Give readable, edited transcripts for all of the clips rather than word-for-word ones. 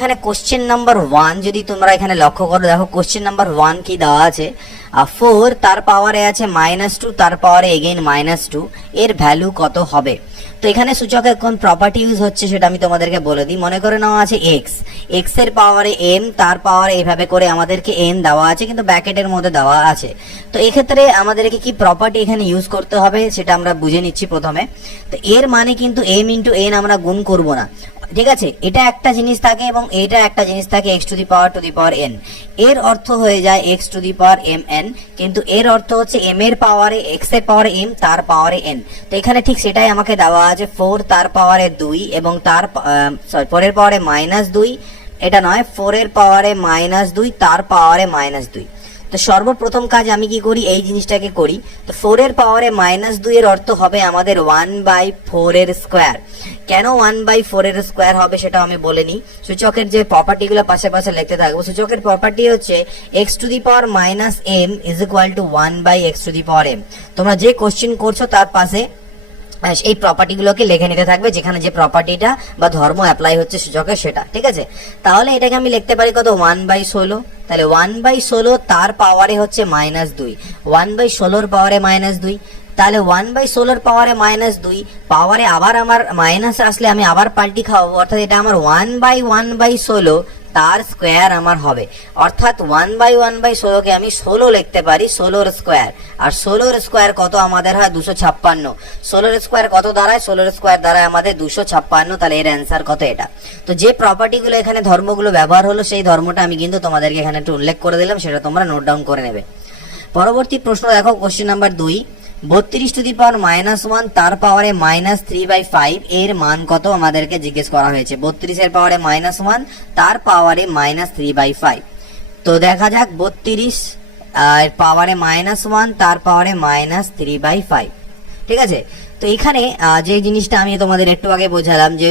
এখানে question number 1 যদি তোমরা এখানে লক্ষ্য করো, দেখো কোশ্চেন নাম্বার 1 কি দেওয়া আছে, 4 তার পাওয়ারে আছে -2 তার পাওয়ারে এগেইন -2, এর ভ্যালু কত হবে। তো এখানে সূচকের কোন প্রপার্টি ইউজ হচ্ছে সেটা আমি তোমাদেরকে বলে দিই। মনে করে নেওয়া আছে x এর পাওয়ারে m তার পাওয়ারে এইভাবে করে আমাদেরকে n দেওয়া আছে, কিন্তু ব্র্যাকেটের মধ্যে দেওয়া আছে। তো এক্ষেত্রে আমাদেরকে কি প্রপার্টি এখানে ইউজ করতে হবে সেটা আমরা বুঝে নিচ্ছি প্রথমে। তো এর মানে কিন্তু m ইন্টু n আমরা গুণ করব না, ঠিক আছে। এটা একটা জিনিস থাকে এবং এটা একটা জিনিস থাকে x to the power n। এর অর্থ হয়ে যায় x to the power mn, কিন্তু এর অর্থ হচ্ছে m এর পাওয়ারে x এর পাওয়ারে m তার পাওয়ারে n। তো এখানে ঠিক সেটাই আমাকে দেওয়া আছে, 4 তার পাওয়ারে 2 এবং তার 4 এর পাওয়ারে -2, এটা নয় 4 এর পাওয়ারে -2 তার পাওয়ারে -2। তো সর্বপ্রথম কাজ আমি কি করি, এই জিনিসটাকে করি। তো 4 এর পাওয়ারে -2 এর অর্থ হবে আমাদের 1/4 এর স্কোয়ার। কেন 1/4 এর স্কোয়ার হবে সেটা আমি বলে নিই। সূচকের যে প্রপার্টিগুলো পাশে পাশে লিখতে থাকবো, সূচকের প্রপার্টি হচ্ছে x to the power -m is equal to 1/x to the power m। তোমরা যে কোশ্চেন করছো তার পাশে এই প্রপার্টিগুলোকে লিখে নিতে থাকবে, যেখানে যে প্রপার্টিটা বা ধর্ম অ্যাপ্লাই হচ্ছে সূচকের সেটা, ঠিক আছে। তাহলে এটাকে আমি লিখতে পারি কত, 1/16। তাহলে 1/16 তার পাওয়ারে হচ্ছে -2, 1/16 পাওয়ারে -2। তাহলে 1/16 পাওয়ারে -2 পাওয়ারে আবার আমার মাইনাস আসলে আমি আবার পাল্টি খাওয়াবো, অর্থাৎ এটা আমার 1/1/16 তার স্কোয়ার আমার হবে। অর্থাৎ 1/1/16 কে আমি 16 লিখতে পারি, 16 স্কোয়ার। আর 16 স্কোয়ার কত আমাদের হয়, 256। 16 স্কোয়ার কত দাঁড়ায়, 16 স্কোয়ার দাঁড়ায় আমাদের 256। তাহলে এর অ্যান্সার কত, এটা। তো যে প্রপার্টিগুলো এখানে ধর্মগুলো ব্যবহার হলো সেই ধর্মটা আমি কিন্তু তোমাদেরকে এখানে একটু উল্লেখ করে দিলাম, সেটা তোমরা নোট ডাউন করে নেবে। পরবর্তী প্রশ্ন দেখো, question number 2, 32 two the power -1 তার পাওয়ারে -3/5 এর মান কত আমাদেরকে জিজ্ঞেস করা হয়েছে। 32 এর পাওয়ারে -1 তার পাওয়ারে -3/5। তো দেখা যাক 32 এর পাওয়ারে -1 তার পাওয়ারে -3/5, ঠিক আছে। তো এখানে যে জিনিসটা আমি তোমাদের একটু আগে বোঝালাম যে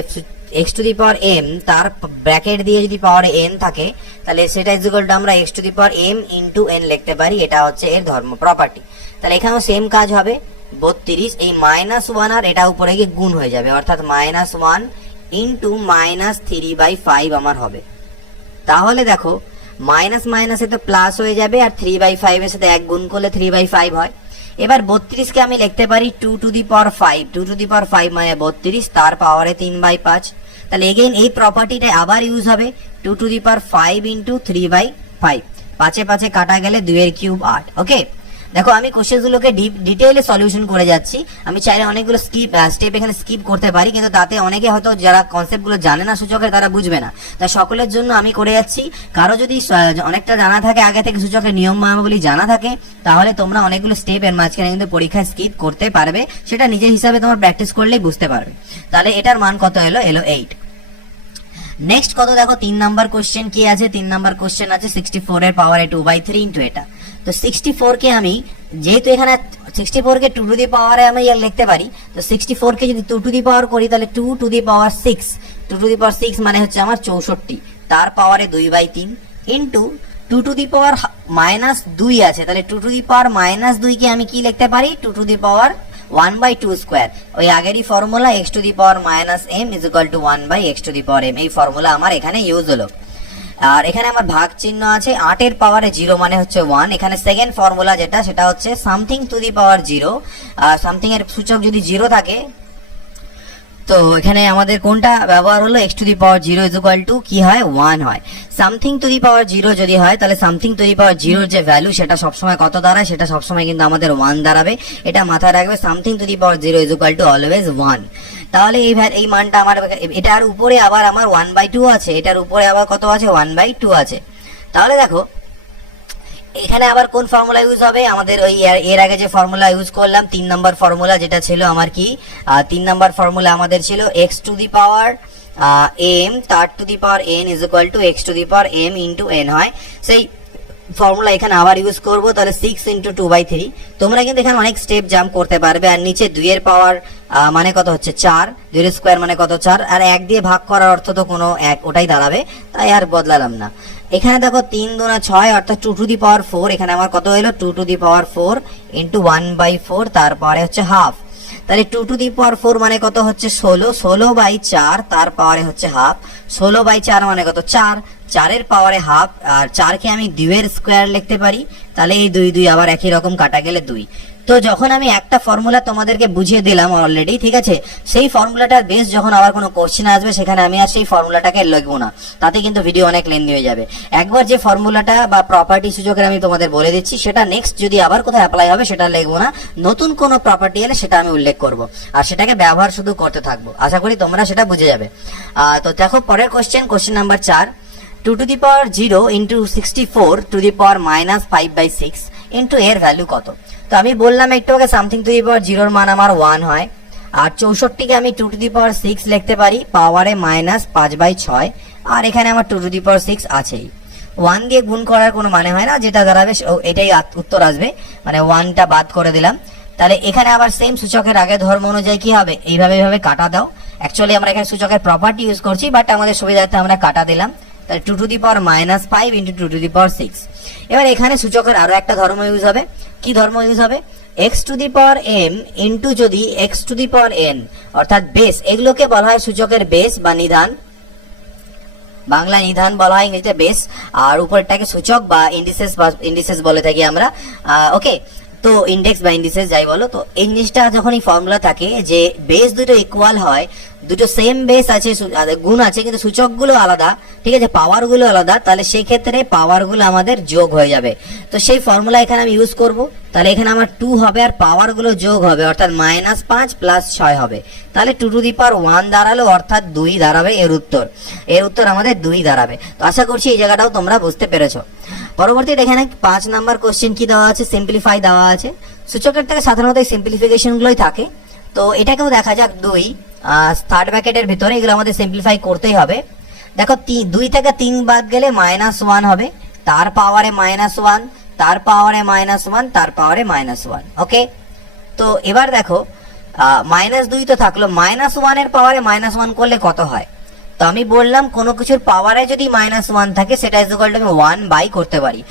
x to the power m তার ব্র্যাকেট দিয়ে যদি পাওয়ারে n থাকে তাহলে সেটা ইকুয়াল টু আমরা x to the power m into n লিখতে পারি, এটা হচ্ছে এর ধর্ম প্রপার্টি। তাহলে এখানেও সেম কাজ হবে, 32 এই -1 আর এটা উপরে গিয়ে গুণ হয়ে যাবে, অর্থাৎ -1 ইনটু -3/5 আমার হবে। তাহলে দেখো মাইনাস মাইনাসে তো প্লাস হয়ে যাবে, আর 3/5 এর সাথে 1 গুণ করলে 3/5 হয়। এবার 32 কে আমি লিখতে পারি 2 to the power 5, 2 to the power 5 মানে 32 তার পাওয়ারে 3/5। তাহলে এগেইন এই প্রপার্টিটা আবার ইউজ হবে, 2 টু দি পাওয়ার 5 ইনটু 3/5, 5 5 কাটা গেলে 2 এর কিউব 8। ওকে, দেখো আমি কোশ্চেনগুলোকে ডিটেইলে সলিউশন করে যাচ্ছি। আমি চাইলে অনেকগুলো স্টেপ এখানে স্কিপ করতে পারি, কিন্তু তাতে অনেকে হয়তো যারা কনসেপ্টগুলো জানে না সূচকের তারা বুঝবে না। তাই সকলের জন্য আমি করে যাচ্ছি। কারো যদি অনেকটা জানা থাকে, আগে থেকে সূচকের নিয়মাবলী জানা থাকে, তাহলে তোমরা অনেকগুলো স্টেপ এর মাঝখানে কিন্তু পরীক্ষায় স্কিপ করতে পারবে, সেটা নিজের হিসাবে তোমার প্র্যাকটিস করলেই বুঝতে পারবে। তাহলে এটার মান কত এলো, 8। নেক্সট কত দেখো, 3 নাম্বার কোশ্চেন কি আছে, 3 নাম্বার কোশ্চেন আছে 64 এর পাওয়ারে 2/3 ইনটু এটা। তো 64 কে আমি, যেহেতু এখানে 64 কে 2 টু দি পাওয়ারে আমি লিখতে পারি, তো 64 কে যদি 2 টু দি পাওয়ার করি তাহলে 2 to the power 6, 2 to the power 6 মানে হচ্ছে আমার 64 তার পাওয়ারে 2/3 ইনটু 2 টু দি পাওয়ার -2 আছে, তাহলে 2 টু দি পাওয়ার -2 কে আমি কি লিখতে পারি, 2 টু দি পাওয়ার 1/2 স্কোয়ার। ওই আগেরই formula x to the power -m is equal to 1/x to the power m, এই ফর্মুলা আমার এখানে ইউজ হলো। আর এখানে আমার ভাগ চিহ্ন আছে, 8 এর পাওয়ারে 0 মানে হচ্ছে 1। এখানে সেকেন্ড ফর্মুলা যেটা, সেটা হচ্ছে something to the power 0। Something এর সূচক যদি 0 থাকে, তো এখানে আমাদের কোনটা ব্যবহার হলো, x to the power 0 is equal two কি হয়, 1 হয়। সামথিং টু দি পাওয়ার 0 যদি হয়, তাহলে সামথিং টু দি পাওয়ার 0 যে ভ্যালু সেটা সবসময় কত দাঁড়ায়, সেটা সবসময় কিন্তু আমাদের 1 দাঁড়াবে। এটা মাথায় রাখবে, something to the power 0 is equal two always 1। তাহলে এই মানটা আমার, এটার উপরে আবার আমার 1/2 আছে, এটার উপরে আবার কত আছে, 1/2 আছে। তাহলে দেখো এখানে আবার কোন ফর্মুলা ইউজ হবে, আমাদের ওই এর আগে যে ফর্মুলা ইউজ করলাম 3 নাম্বার ফর্মুলা, যেটা ছিল আমার কি, 3 নাম্বার ফর্মুলা আমাদের ছিল x to the power m তার two the power n is equal to x to the power m into n হয়। সেই ফর্মুলা এখানে আবার ইউজ করব, তাহলে 6 ইনটু 2/3। তোমরা কিন্তু এখানে অনেক স্টেপ জাম্প করতে পারবে। আর নিচে 2 এর পাওয়ার মানে কত হচ্ছে 4, 2 এর স্কোয়ার মানে কত 4, আর 1 দিয়ে ভাগ করার অর্থ তো কোনো 1, ওটাই দাঁড়াবে, তাই আর বদলালাম না। এখানে দেখো 3 দুনা 6, অর্থাৎ 2 টু দি পাওয়ার 4। এখানে আমার কত হলো, 2 টু দি পাওয়ার 4 ইনটু 1/4 তারপরে হচ্ছে হাফ। তাহলে 2 টু দি পাওয়ার 4 মানে কত হচ্ছে 16, 16/4 তার পাওয়ারে হচ্ছে হাফ, 16/4 মানে কত 4, 4 এর পাওয়ারে হাফ, আর 4 কে আমি 2 এর স্কোয়ার লিখতে পারি, তাহলে এই 2 2 আবার একই রকম কাটা গেলে 2। তো যখন আমি একটা ফর্মুলা তোমাদেরকে বুঝিয়ে দিলাম অলরেডি, ঠিক আছে, সেই ফর্মুলাটার বেস যখন আবার কোনো কোশ্চেন আসবে সেখানে আমি আর সেই ফর্মুলাটাকে লিখবো না, তাতে কিন্তু ভিডিও অনেক লেন্দি হয়ে যাবে। একবার যে ফর্মুলাটা বা প্রপার্টি সূচকের আমি তোমাদের বলে দিচ্ছি, সেটা নেক্সট যদি আবার কোথাও অ্যাপ্লাই হবে সেটা লিখবো না, নতুন কোনো প্রপার্টি এলে সেটা আমি উল্লেখ করব, আর সেটাকে ব্যবহার শুধু করতে থাকবো। আশা করি তোমরা সেটা বুঝে যাবে। তো দেখো পরের question number 4, 2 to the power 0 into 64 to the power -5/6 into এর ভ্যালু কত? তো আমি বললাম একটু আগে সামথিং টু দি পাওয়ার 0 মান আমার 1 হয়, আর 64কে আমি 2 টু দি পাওয়ার 6 লিখতে পারি পাওয়ারে -5/6, আর এখানে আমার 2 টু দি পাওয়ার 6 আছেই। 1 দিয়ে গুণ করার কোনো মানে হয় না, যেটা দাঁড়াবে এটাই উত্তর আসবে, মানে 1টা বাদ করে দিলাম। তাহলে এখানে আবার সেম সূচকের আগে ধর্ম অনুযায়ী কি হবে, এইভাবে কাটা দাও। অ্যাকচুয়ালি আমরা এখানে সূচকের প্রপার্টি ইউজ করছি, বাট আমাদের সুবিধার্থে আমরা কাটা দিলাম। তাহলে 2 to the power -5 into 2 to the power 6। এবার এখানে সূচকের আরো একটা ধর্ম ইউজ হবে। কি ধর্ম ইউজ হবে? x to the power m into যদি x to the power n, অর্থাৎ বেস, এগুলোকে বলা হয় সূচকের বেস বা নিধান, বাংলা নিধান বলা হয়, ইংরেজিতে বেস, আর উপরটাকে সূচক বা ইন্ডিসেস বলে থাকি আমরা। ওকে, তো ইন্ডেক্স বা ইন্ডিসেস যাই বলো, তো এই জিনিসটা যখন এই ফর্মুলা থাকে যে বেস দুটো ইকুয়াল হয়, দুটো সেম বেস আছে, গুণ আছে, কিন্তু সূচকগুলো আলাদা, ঠিক আছে, পাওয়ার গুলো আলাদা, তাহলে সেই ক্ষেত্রে পাওয়ার গুলো আমাদের যোগ হয়ে যাবে। তো সেই ফর্মুলা এখানে আমি ইউজ করব। তাহলে এখানে আমার 2 হবে আর পাওয়ার গুলো যোগ হবে, অর্থাৎ -5 + 6 হবে। তাহলে 2 টু দি পাওয়ার 1 দাঁড়ালো, অর্থাৎ 2 দাঁড়াবে এর উত্তর আমাদের 2 দাঁড়াবে। তো আশা করছি এই জায়গাটাও তোমরা বুঝতে পেরেছো। পরবর্তীতে এখানে 5 নাম্বার কোশ্চেন কি দেওয়া আছে, সিম্পলিফাই দেওয়া আছে। সূচকের থেকে সাধারণত এই সিম্পলিফিকেশন গুলোই থাকে। তো এটাকেও দেখা যাক, 2 থার্ড ব্র্যাকেটের ভিতরে এগুলো আমাদের সিম্পলিফাই করতেই হবে। দেখো 2 থেকে 3 বাদ গেলে -1 হবে, তার পাওয়ারে -1, তার পাওয়ারে -1, তার পাওয়ারে -1। ওকে, তো এবার দেখো -2 তো থাকলো, -1 এর পাওয়ারে -1 করলে কত হয়? তো আমি বললাম কোনো কিছুর পাওয়ারে যদি -1 থাকে সেটা ইকুয়াল টু আমি 1 বাই করতে পারি।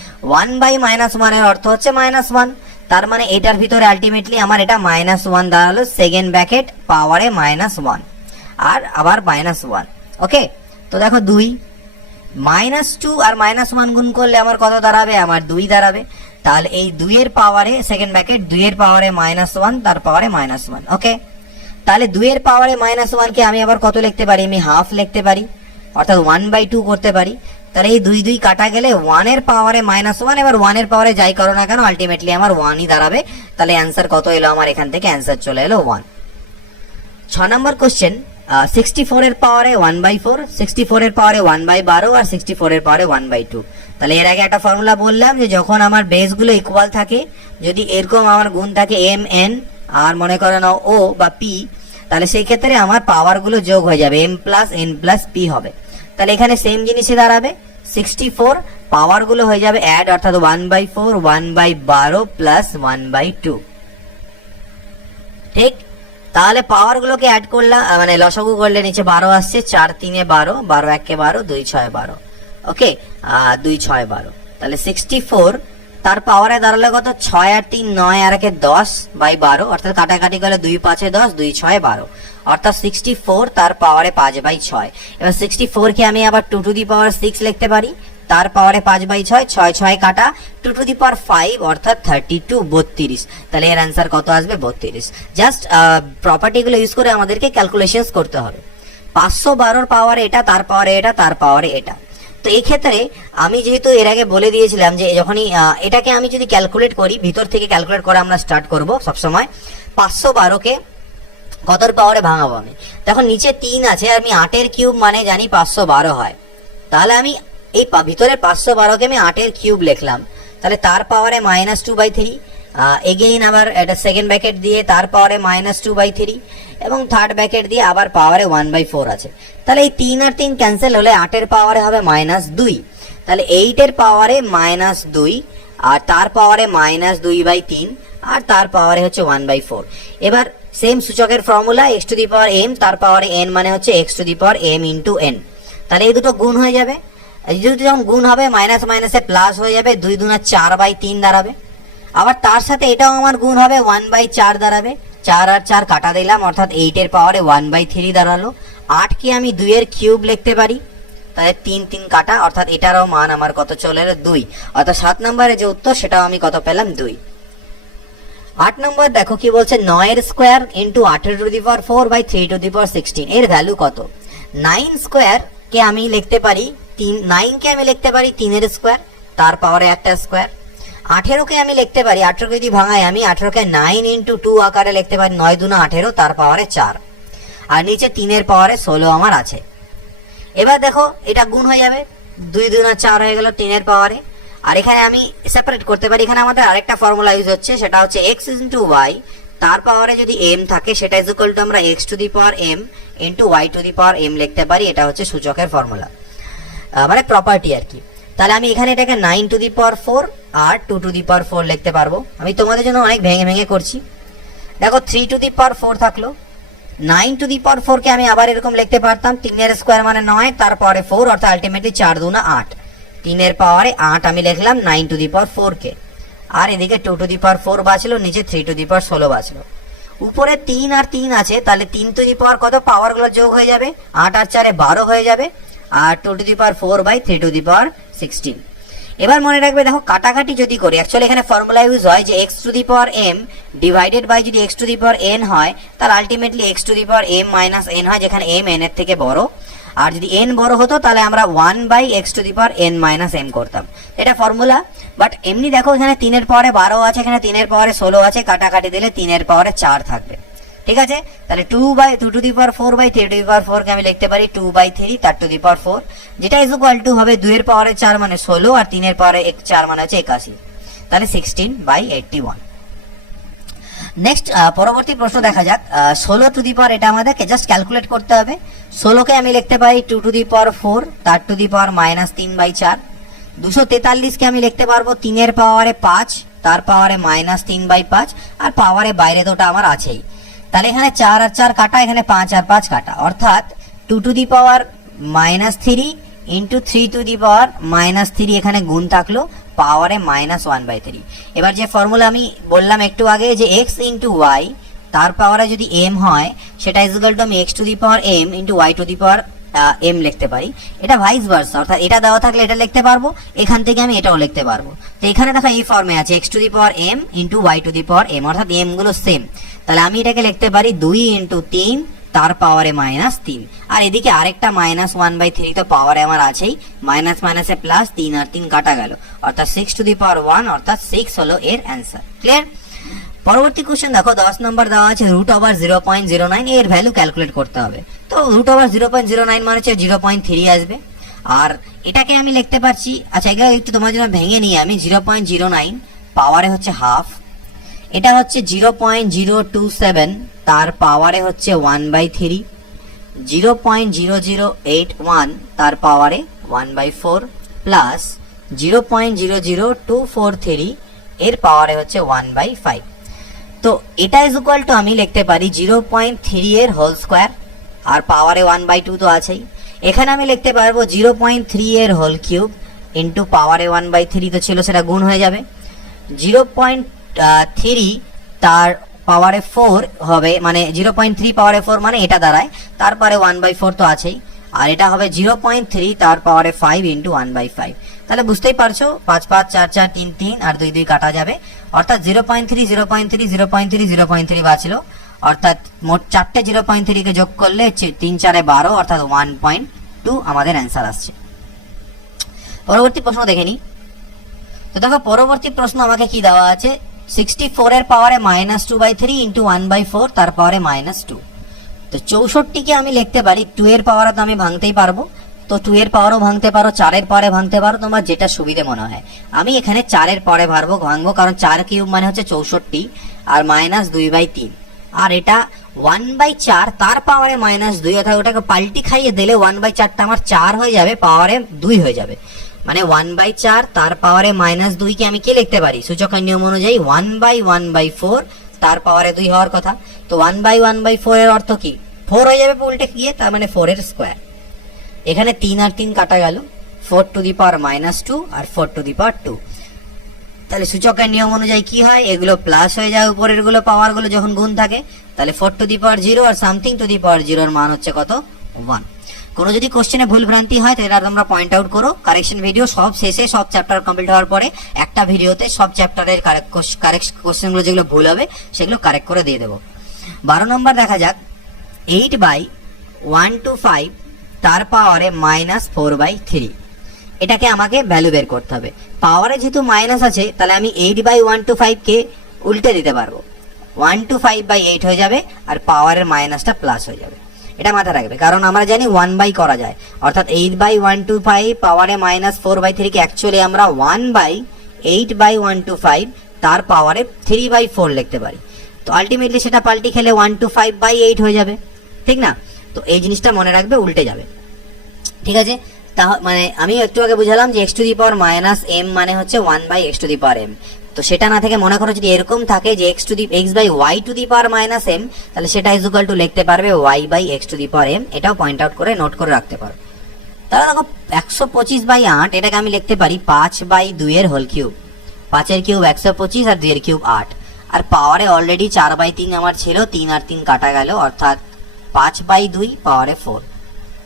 1 বাই -1 এর অর্থ হচ্ছে -1, তার মানে এটার ভিতরে আলটিমেটলি আমার এটা -1 দাঁড়ালো, সেকেন্ড ব্র্যাকেট পাওয়ারে -1 আর আবার -1। ওকে, তো দেখো 2 -2 আর -1 গুণ করলে আমার কত দাঁড়াবে? আমার 2 দাঁড়াবে। তাহলে এই 2 এর পাওয়ারে সেকেন্ড ব্র্যাকেট 2 এর পাওয়ারে -1 তার পাওয়ারে -1। ওকে, তাহলে 2 এর পাওয়ারে -1 কে আমি আবার কত লিখতে পারি? আমি হাফ লিখতে পারি, অর্থাৎ 1/2 করতে পারি। তাহলে এই 2 2 কাটা গেলে 1 এর পাওয়ারে -1, এবার 1 এর পাওয়ারে যাই করো না কেন আলটিমেটলি আমার 1ই দাঁড়াবে। তাহলে অ্যান্সার কত এলো আমার? এখান থেকে অ্যান্সার চলে এলো 1। 6 নম্বর কোশ্চেন, 64 এর পাওয়ারে 1/4, 64 এর পাওয়ারে 1/12 আর 64 এর পাওয়ারে 1/2। তাহলে এর আগে একটা ফর্মুলা বললাম যে যখন আমার বেস গুলো ইকুয়াল থাকে, যদি এরকম আমার গুণ থাকে m n আর মনে করো না o বা p, তাহলে সেই ক্ষেত্রে আমার পাওয়ার গুলো যোগ হয়ে যাবে, m + n + p হবে। তাহলে এখানে সেম জিনিসই দাঁড়াবে, 64 পাওয়ার গুলো হয়ে যাবে অ্যাড, অর্থাৎ 1/4, 1/12 + 1/2। ঠিক, তাহলে পাওয়ার গুলোকে অ্যাড করলাম, মানে লসাগু করলে নিচে 12 আসছে, 4 3 12, 12 1 12, 2 6 12। ওকে, 2 6 12, তাহলে 64 তার পাওয়ারে দাঁড়ালো কত? 6 আর 3 9 আর 1 10/12, অর্থাৎ কাটাকাটি করলে 2 5 10, 2 6 12, অর্থাৎ 64 তার পাওয়ারে 5/6। এবার 64 কে আমি আবার 2 টু দি পাওয়ার 6 লিখতে পারি, তার পাওয়ারে 5/6, 6 6 কাটা 2 টু দি পাওয়ার 5, অর্থাৎ 32 32। তাহলে এর অ্যান্সার কত আসবে? 32। জাস্ট প্রপার্টি গুলো ইউজ করে আমাদেরকে ক্যালকুলেশনস করতে হবে। 512 পাওয়ারে এটা, তার পাওয়ারে এটা, তার পাওয়ারে এটা। তো এই ক্ষেত্রে আমি যেহেতু এর আগে বলে দিয়েছিলাম যে যখনই এটাকে আমি যদি ক্যালকুলেট করি, ভিতর থেকে ক্যালকুলেট করা আমরা স্টার্ট করব সবসময়। 512 কে কতর পাওয়ারে ভাঙাবো আমি? দেখো নিচে 3 আছে, আর আমি 8 এর কিউব মানে জানি 512 হয়। তাহলে আমি এই ভিতরের 512 কে আমি 8 এর কিউব লিখলাম, তাহলে তার পাওয়ারে -2/3, এগেইন আবার এটা সেকেন্ড ব্র্যাকেট দিয়ে তার পাওয়ারে -2/3 এবং থার্ড ব্র্যাকেট দিয়ে আবার পাওয়ারে 1/4 আছে। তাহলে এই 3 আর 3 ক্যান্সেল হলে 8 এর পাওয়ারে হবে -2, তাহলে 8 এর পাওয়ারে -2 আর তার পাওয়ারে -2/3 আর তার পাওয়ারে হচ্ছে 1/4। এবার সেম সূচকের formula, x to the power m তার পাওয়ারে n মানে হচ্ছে x to the power m into n। তাহলে এই দুটো গুণ হয়ে যাবে, যখন গুণ হবে মাইনাস মাইনাসে প্লাস হয়ে যাবে, 2 2 4/3 দাঁড়াবে। আবার তার সাথে এটাও আমার গুণ হবে, 1/4 দাঁড়াবে, 4 আর 4 কাটা দিলাম, অর্থাৎ 8 এর পাওয়ারে 1/3 দাঁড়ালো। 8 কে আমি 2 এর কিউব লিখতে পারি, তাহলে 3 3 কাটা, অর্থাৎ এটারও মান আমার কত চলে এলো 2। অর্থাৎ 7 নম্বরে যে উত্তর সেটাও আমি কত পেলাম 2। 8 নম্বর দেখো কি বলছে, 9 এর স্কোয়ার ইন্টু 18^4/3^16 এর ভ্যালু কত। 9 স্কোয়ার কে আমি লিখতে পারি 9 কে আমি লিখতে পারি 3 এর স্কোয়ার, তার পাওয়ারে একটা স্কোয়ার। 18 কে আমি লিখতে পারি, 18 কে যদি ভাঙাই আমি 18 কে 9 ইন্টু 2 আকারে লিখতে পারি, 9 2 18, তার পাওয়ারে 4, আর নিচে 3 এর পাওয়ারে 16 আমার আছে। এবার দেখো এটা গুণ হয়ে যাবে, 2 2 4 হয়ে গেল 3 এর পাওয়ারে। আর এখানে আমি সেপারেট করতে পারি, এখানে আমাদের আরেকটা ফর্মুলা ইউজ হচ্ছে, সেটা হচ্ছে x ইনটু y, তার পাওয়ারে যদি m থাকে সেটা ইজ ইকুয়াল টু আমরা x to the power m into y to the power m লিখতে পারি। এটা হচ্ছে সূচকের ফর্মুলা, মানে প্রপার্টি আর কি। তাহলে আমি এখানে এটাকে 9 two the power 4 R 2 to the power 4 লিখতে পারবো। আমি তোমাদের জন্য অনেক ভেঙে ভেঙে করছি। দেখো 3 টু দি পাওয়ার 4 থাকলো, 9 টু দি পাওয়ার 4 কে আমি আবার এরকম লিখতে পারতাম, 3 এর স্কোয়ার মানে 9, তারপরে 4, অর্থাৎ আলটিমেটলি 4 2 8, 3 এর পাওয়ারে 8 আমি লিখলাম 9 টু দি পাওয়ার 4 কে। আর এদিকে 2 টু দি পাওয়ার 4 বাঁচলো, নিচে 3 টু দি পাওয়ার 16 বাঁচলো। উপরে 3 আর 3 আছে, তাহলে 3 টু দি পাওয়ার কত, পাওয়ার গুলো যোগ হয়ে যাবে, 8 আর 4 12 হয়ে যাবে, আর 2 to the power 4/3 two the পাওয়ার 16। এবার মনে রাখবে, দেখো কাটাকাটি যদি করি, অ্যাকচুয়ালি এখানে ফর্মুলা ইউজ হয় যে x to the power m divided by যদি x to the power n হয়, তার ultimately x to the power m minus n হয়, যেখানে m n এর থেকে বড়। আর যদি n বড় হতো তাহলে আমরা 1/x to the power n minus m করতাম, এটা ফর্মুলা। বাট এমনি দেখো এখানে 3 এর পাওয়ারে 12 আছে, এখানে 3 এর পাওয়ারে 16 আছে, কাটাকাটি দিলে 3 এর পাওয়ারে 4 থাকবে। ঠিক আছে, তাহলে 2 to the power 4/3 two the power 4 কে আমি লিখতে পারি 2/3 তার টু দি পাওয়ার 4, যেটা ইজ ইকুয়াল টু হবে 2 এর পাওয়ারে 4 মানে 16, আর 3 এর পাওয়ারে 4 মানে হচ্ছে 81, তাহলে 16/81। নেক্সট পরবর্তী প্রশ্ন দেখা যাক। 16 টু দি পাওয়ার, এটা আমাদেরকে জাস্ট ক্যালকুলেট করতে হবে। 16 কে আমি লিখতে পারি 2 টু দি পাওয়ার 4 তার টু দি পাওয়ার -3/4। 243 কে আমি লিখতে পারবো 3 এর পাওয়ারে 5 তার পাওয়ারে -3/5, আর পাওয়ারে বাইরে তো ওটা আমার আছেই। তাহলে এখানে 4 আর 4 কাটা, এখানে 5 আর 5 কাটা, অর্থাৎ 2 to the power -3 into 3 to the power -3 এখানে গুণ থাকলো, পাওয়ারে -1/3। এবার যে ফর্মুলা আমি বললাম একটু আগে যে x ইন্টু y তার পাওয়ারে যদি m হয়, সেটা ইজ ইকুয়াল টু আমি x to the power m into y to the power m লিখতে পারি। এটা ভাইস ভার্সা, অর্থাৎ এটা দেওয়া থাকলে এটা লিখতে পারবো, এখান থেকে আমি এটাও লিখতে পারবো। তো এখানে দেখো এই ফর্মে আছে x to the power m into y to the power m, অর্থাৎ m গুলো সেম। তাহলে আমি এটাকে লিখতে পারি 2 ইন্টু 3 তার পাওয়ারে -3, আর এদিকে আরেকটা -1/3 তো পাওয়ারে আমার আছেই, মাইনাস মাইনাসে প্লাস, 3 আর 3 কাটা গেল, অর্থাৎ 6 টু দি পাওয়ার 1, অর্থাৎ 6 হলো এর অ্যান্সার। ক্লিয়ার? পরবর্তী কোশ্চেন দেখো, 10 নম্বর দেওয়া আছে √0.09, এর ভ্যালু ক্যালকুলেট করতে হবে। তো √0.09 মানে হচ্ছে 0.3 আসবে, আর এটাকে আমি লিখতে পারছি, আচ্ছা এগুলো একটু তোমার জন্য ভেঙে নিয়ে আমি 0.09 পাওয়ারে হচ্ছে হাফ, এটা হচ্ছে 0.027 তার পাওয়ারে হচ্ছে 1/3, 0.0081 তার পাওয়ারে 1/4 প্লাস 0.00243 এর পাওয়ারে হচ্ছে 1/5। তো এটা ইজ ইকুয়াল টু আমি লিখতে পারি 0.3 এর হোল স্কোয়ার, আর পাওয়ারে 1/2 তো আছেই। এখানে আমি লিখতে পারবো 0.3 এর হোল কিউব ইন্টু পাওয়ারে 1/3 তো ছিল, সেটা গুণ হয়ে যাবে। 0.3 তার পাওয়ারে 4 হবে, মানে 0.3 পাওয়ারে 4 মানে এটা দাঁড়ায়, তারপরে 1/4 তো আছেই, আর এটা হবে 0.3 তার পাওয়ারে 5 ইন্টু 1/5। তাহলে বুঝতেই পারছো 5 5 4 4 3 3 আর 2 2 কাটা যাবে, অর্থাৎ 0.3 0.3 0.3 0.3 বাঁচলো, অর্থাৎ মোট 4টে 0.3 কে যোগ করলে 3 4 12, অর্থাৎ 1.2 আমাদের অ্যান্সার আসছে। পরবর্তী প্রশ্ন দেখে নিই। তো দেখো পরবর্তী প্রশ্ন আমাকে কি দেওয়া আছে, 64 এর পাওয়ারে -2/3 ইন্টু 1/4 তার পাওয়ারে -2। তো 64 কে আমি লিখতে পারি 2 এর পাওয়ারে, তো আমি ভাঙতেই পারবো, তো 2 এর পাওয়ারও ভাঙতে পারো, 4 এর পাওয়ারে ভাঙতে পারো, তোমার যেটা সুবিধে মনে হয়। আমি এখানে 4 এর পাওয়ারে ভাঙবো, কারণ 4 কিউব মানে হচ্ছে 64 আর -2/3, আর এটা 1/4 তার পাওয়ারে -2, অর্থাৎ ওটাকে পাল্টি খাইয়ে দিলে 1/4টা আমার 4 হয়ে যাবে, পাওয়ারে 2 হয়ে যাবে, মানে 1/4 তার পাওয়ারে -2 কে আমি কি লিখতে পারি, সূচকের নিয়ম অনুযায়ী 1/1/4 তার পাওয়ারে 2 হওয়ার কথা। তো 1/1/4 এর অর্থ কি, 4 হয়ে যাবে উল্টে গিয়ে, তার মানে 4 এর স্কোয়ার। এখানে 3 আর 3 কাটা গেল, 4 to the power -2 R 4 to the power 2। তাহলে সূচকের নিয়ম অনুযায়ী কি হয়, এগুলো প্লাস হয়ে যায় উপরের গুলো পাওয়ার গুলো যখন গুণ থাকে। তাহলে 4 টু দি পাওয়ার 0 আর সামথিং টু দি পাওয়ার 0 এর মান হচ্ছে কত, 1। কোনো যদি কোশ্চেনে ভুল ভ্রান্তি হয় তো এটা তোমরা পয়েন্ট আউট করো। কারেকশন ভিডিও সব শেষে, সব চ্যাপ্টার কমপ্লিট হওয়ার পরে একটা ভিডিওতে সব চ্যাপ্টারের কারেক্ট কোশ্চেনগুলো যেগুলো ভুল হবে সেগুলো কারেক্ট করে দিয়ে দেবো। 12 নম্বর দেখা যাক, 8/125 তার পাওয়ারে -4/3। এটাকে আমাকে ভ্যালু বের করতে হবে। পাওয়ারে যেহেতু মাইনাস আছে তাহলে আমি 8/125 কে উল্টে দিতে পারবো, 125/8 হয়ে যাবে আর পাওয়ারের মাইনাসটা প্লাস হয়ে যাবে। এটা মাথায় রাখবে, কারণ আমরা জানি 1 করা যায়, অর্থাৎ 8/125 পাওয়ারে -4/3 কে অ্যাকচুয়ালি আমরা 1/8/125 তার পাওয়ারে 3/4 লিখতে পারি। তো আলটিমেটলি সেটা পাল্টি খেলে 125/8 হয়ে যাবে, ঠিক না? তো এই জিনিসটা মনে রাখবে, উল্টে যাবে, ঠিক আছে? তা মানে আমি একটু আগে বুঝালাম যে x to the power -m মানে হচ্ছে 1/x to the power m। তো সেটা না থেকে মনে করো যদি এরকম থাকে যে x/y two the power -m, তাহলে সেটা ইজ ইকুয়াল টু লিখতে পারবে y/x two the power m। এটাও পয়েন্ট আউট করে নোট করে রাখতে পারো। তাহলে দেখো 125/8 এটাকে আমি লিখতে পারি 5/2 এর হোল কিউব। 5 এর কিউব 125 আর 2 এর কিউব 8। আর পাওয়ারে অলরেডি 4/3 আমার ছিল, 3 আর 3 কাটা গেল, অর্থাৎ 5/2 পাওয়ারে 4।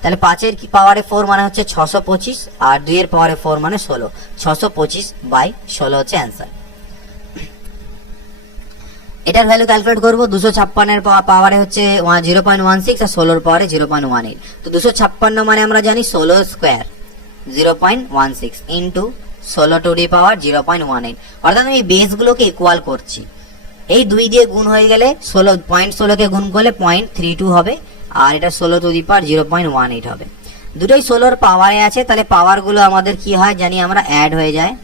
তাহলে 5 এর পাওয়ারে 4 মানে হচ্ছে 625 আর 2 এর পাওয়ারে 4 মানে 16। 625/16 হচ্ছে অ্যান্সার। এটার ভ্যালু ক্যালকুলেট করবো। 256 এর পাওয়ারে হচ্ছে 0.16 আর 16 এর পাওয়ারে 0.18। তো 256 মানে আমরা জানি 16 স্কোয়ার 0.16 ইন্টু 16 টু দি পাওয়ার 0.18, অর্থাৎ আমি বেসগুলোকে ইকুয়াল করছি। এই 2 দিয়ে গুণ হয়ে গেলে 16 কে গুণ করলে 0.32 হবে, আর এটা 16 টু দি পাওয়ার 0.18 হবে। দুটোই 16 পাওয়ারে আছে, তাহলে পাওয়ার গুলো আমাদের কি হয় জানি আমরা, অ্যাড হয়ে যায়,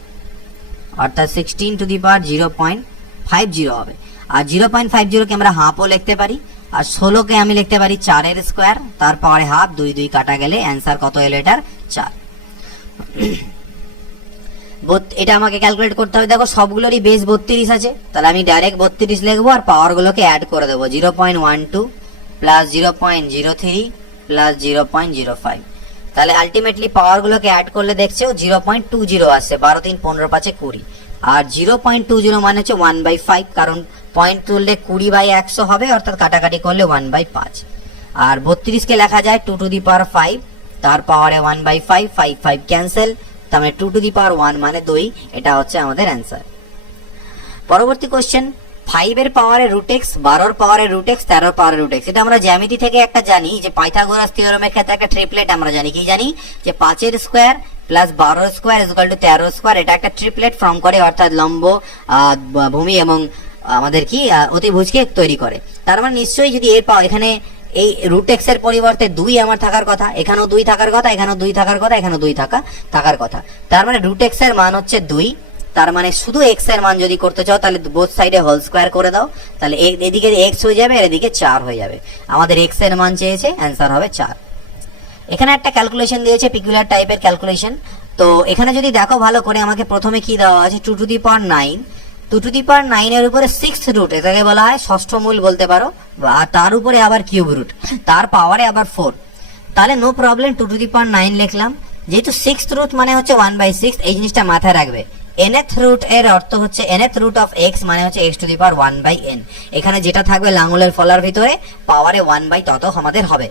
অর্থাৎ 16 টু দি পাওয়ার 0.50 হবে। আর 0.50 কে আমরা হাফও লিখতে পারি, আর 16 কে আমি লিখতে পারি 4 এর স্কোয়ার, তার পাওয়ারে হাফ, 2 2 কাটা গেলে অ্যান্সার কত এলো এটার, 4। এটা আমাকে ক্যালকুলেট করতে হবে। দেখো সবগুলোরই বেস 32 আছে, তাহলে আমি ডাইরেক্ট 32 লিখবো আর পাওয়ার গুলোকে অ্যাড করে দেবো। 0.12 প্লাস 0.03 প্লাস 0.05। তাহলে আলটিমেটলি পাওয়ার গুলোকে অ্যাড করলে দেখছো 0.20 আসছে। 12 3 15 5 20। আর 0.20 মানে হচ্ছে 1/5, কারণ পয়েন্ট তুললে 20/100 হবে, অর্থাৎ কাটাকাটি করলে 1/5। আর 32 কে লেখা যায় 2 টু দি পাওয়ার 5 তার পাওয়ারে 1/5, 5 5 ক্যান্সেল, তার মানে 2 টু দি পাওয়ার 1 মানে 2। এটা হচ্ছে আমাদের অ্যান্সার। পরবর্তী কোশ্চেন, 5 এর পাওয়ারে √x, 12 এর পাওয়ারে √x, 13 এর পাওয়ারে √x। এটা আমরা জ্যামিতি থেকে একটা জানি যে পাইথাগোরাস থিওরেমের ক্ষেত্রে একটা ট্রিপলেট আমরা জানি। কি জানি যে 5 এর স্কোয়ার প্লাস 12 এর স্কোয়ার ইজ ইকুয়াল টু 13 এর স্কোয়ার। এটা একটা ট্রিপলেট ফর্ম করে, অর্থাৎ লম্ব, ভূমি এবং আমাদের কি অতিভুজকে তৈরি করে। তার মানে নিশ্চয়ই যদি এর পাওয়ার এখানে এই √x এর পরিবর্তে 2 আমার থাকার কথা, এখানেও 2 থাকার কথা, এখানেও 2 থাকার কথা, এখানেও 2 থাকার কথা। তার মানে √x এর মান হচ্ছে 2। তার মানে শুধু x এর মান যদি করতে চাও তাহলে বোথ সাইডে হোল স্কোয়ার করে দাও, তাহলে এদিকে x হয়ে যাবে আর এদিকে 4 হয়ে যাবে। আমাদের x এর মান চেয়েছে, অ্যান্সার হবে 4। এখানে একটা ক্যালকুলেশন দিয়েছে, পিকুলার টাইপের ক্যালকুলেশন। তো এখানে যদি দেখো ভালো করে, আমাকে প্রথমে কি দেওয়া আছে, 2 to the power 9। 2 to the পাওয়ার 9 এর উপরে 6th রুট, এটাকে বলা হয় ষষ্ঠ মূল বলতে পারো, আর তার উপরে আবার কিউব রুট, তার পাওয়ারে আবার 4। তাহলে নো প্রবলেম, 2 টু দি পাওয়ার 9 লিখলাম। যেহেতু 6th রুট মানে হচ্ছে 1/6, এই জিনিসটা মাথায় রাখবে। nth রুট এর অর্থ হচ্ছে nth রুট অফ x মানে হচ্ছে x to the power 1/n। এখানে যেটা থাকবে লাঙ্গলের ফলার ভিতরে পাওয়ারে 1/, তত আমাদের হবে।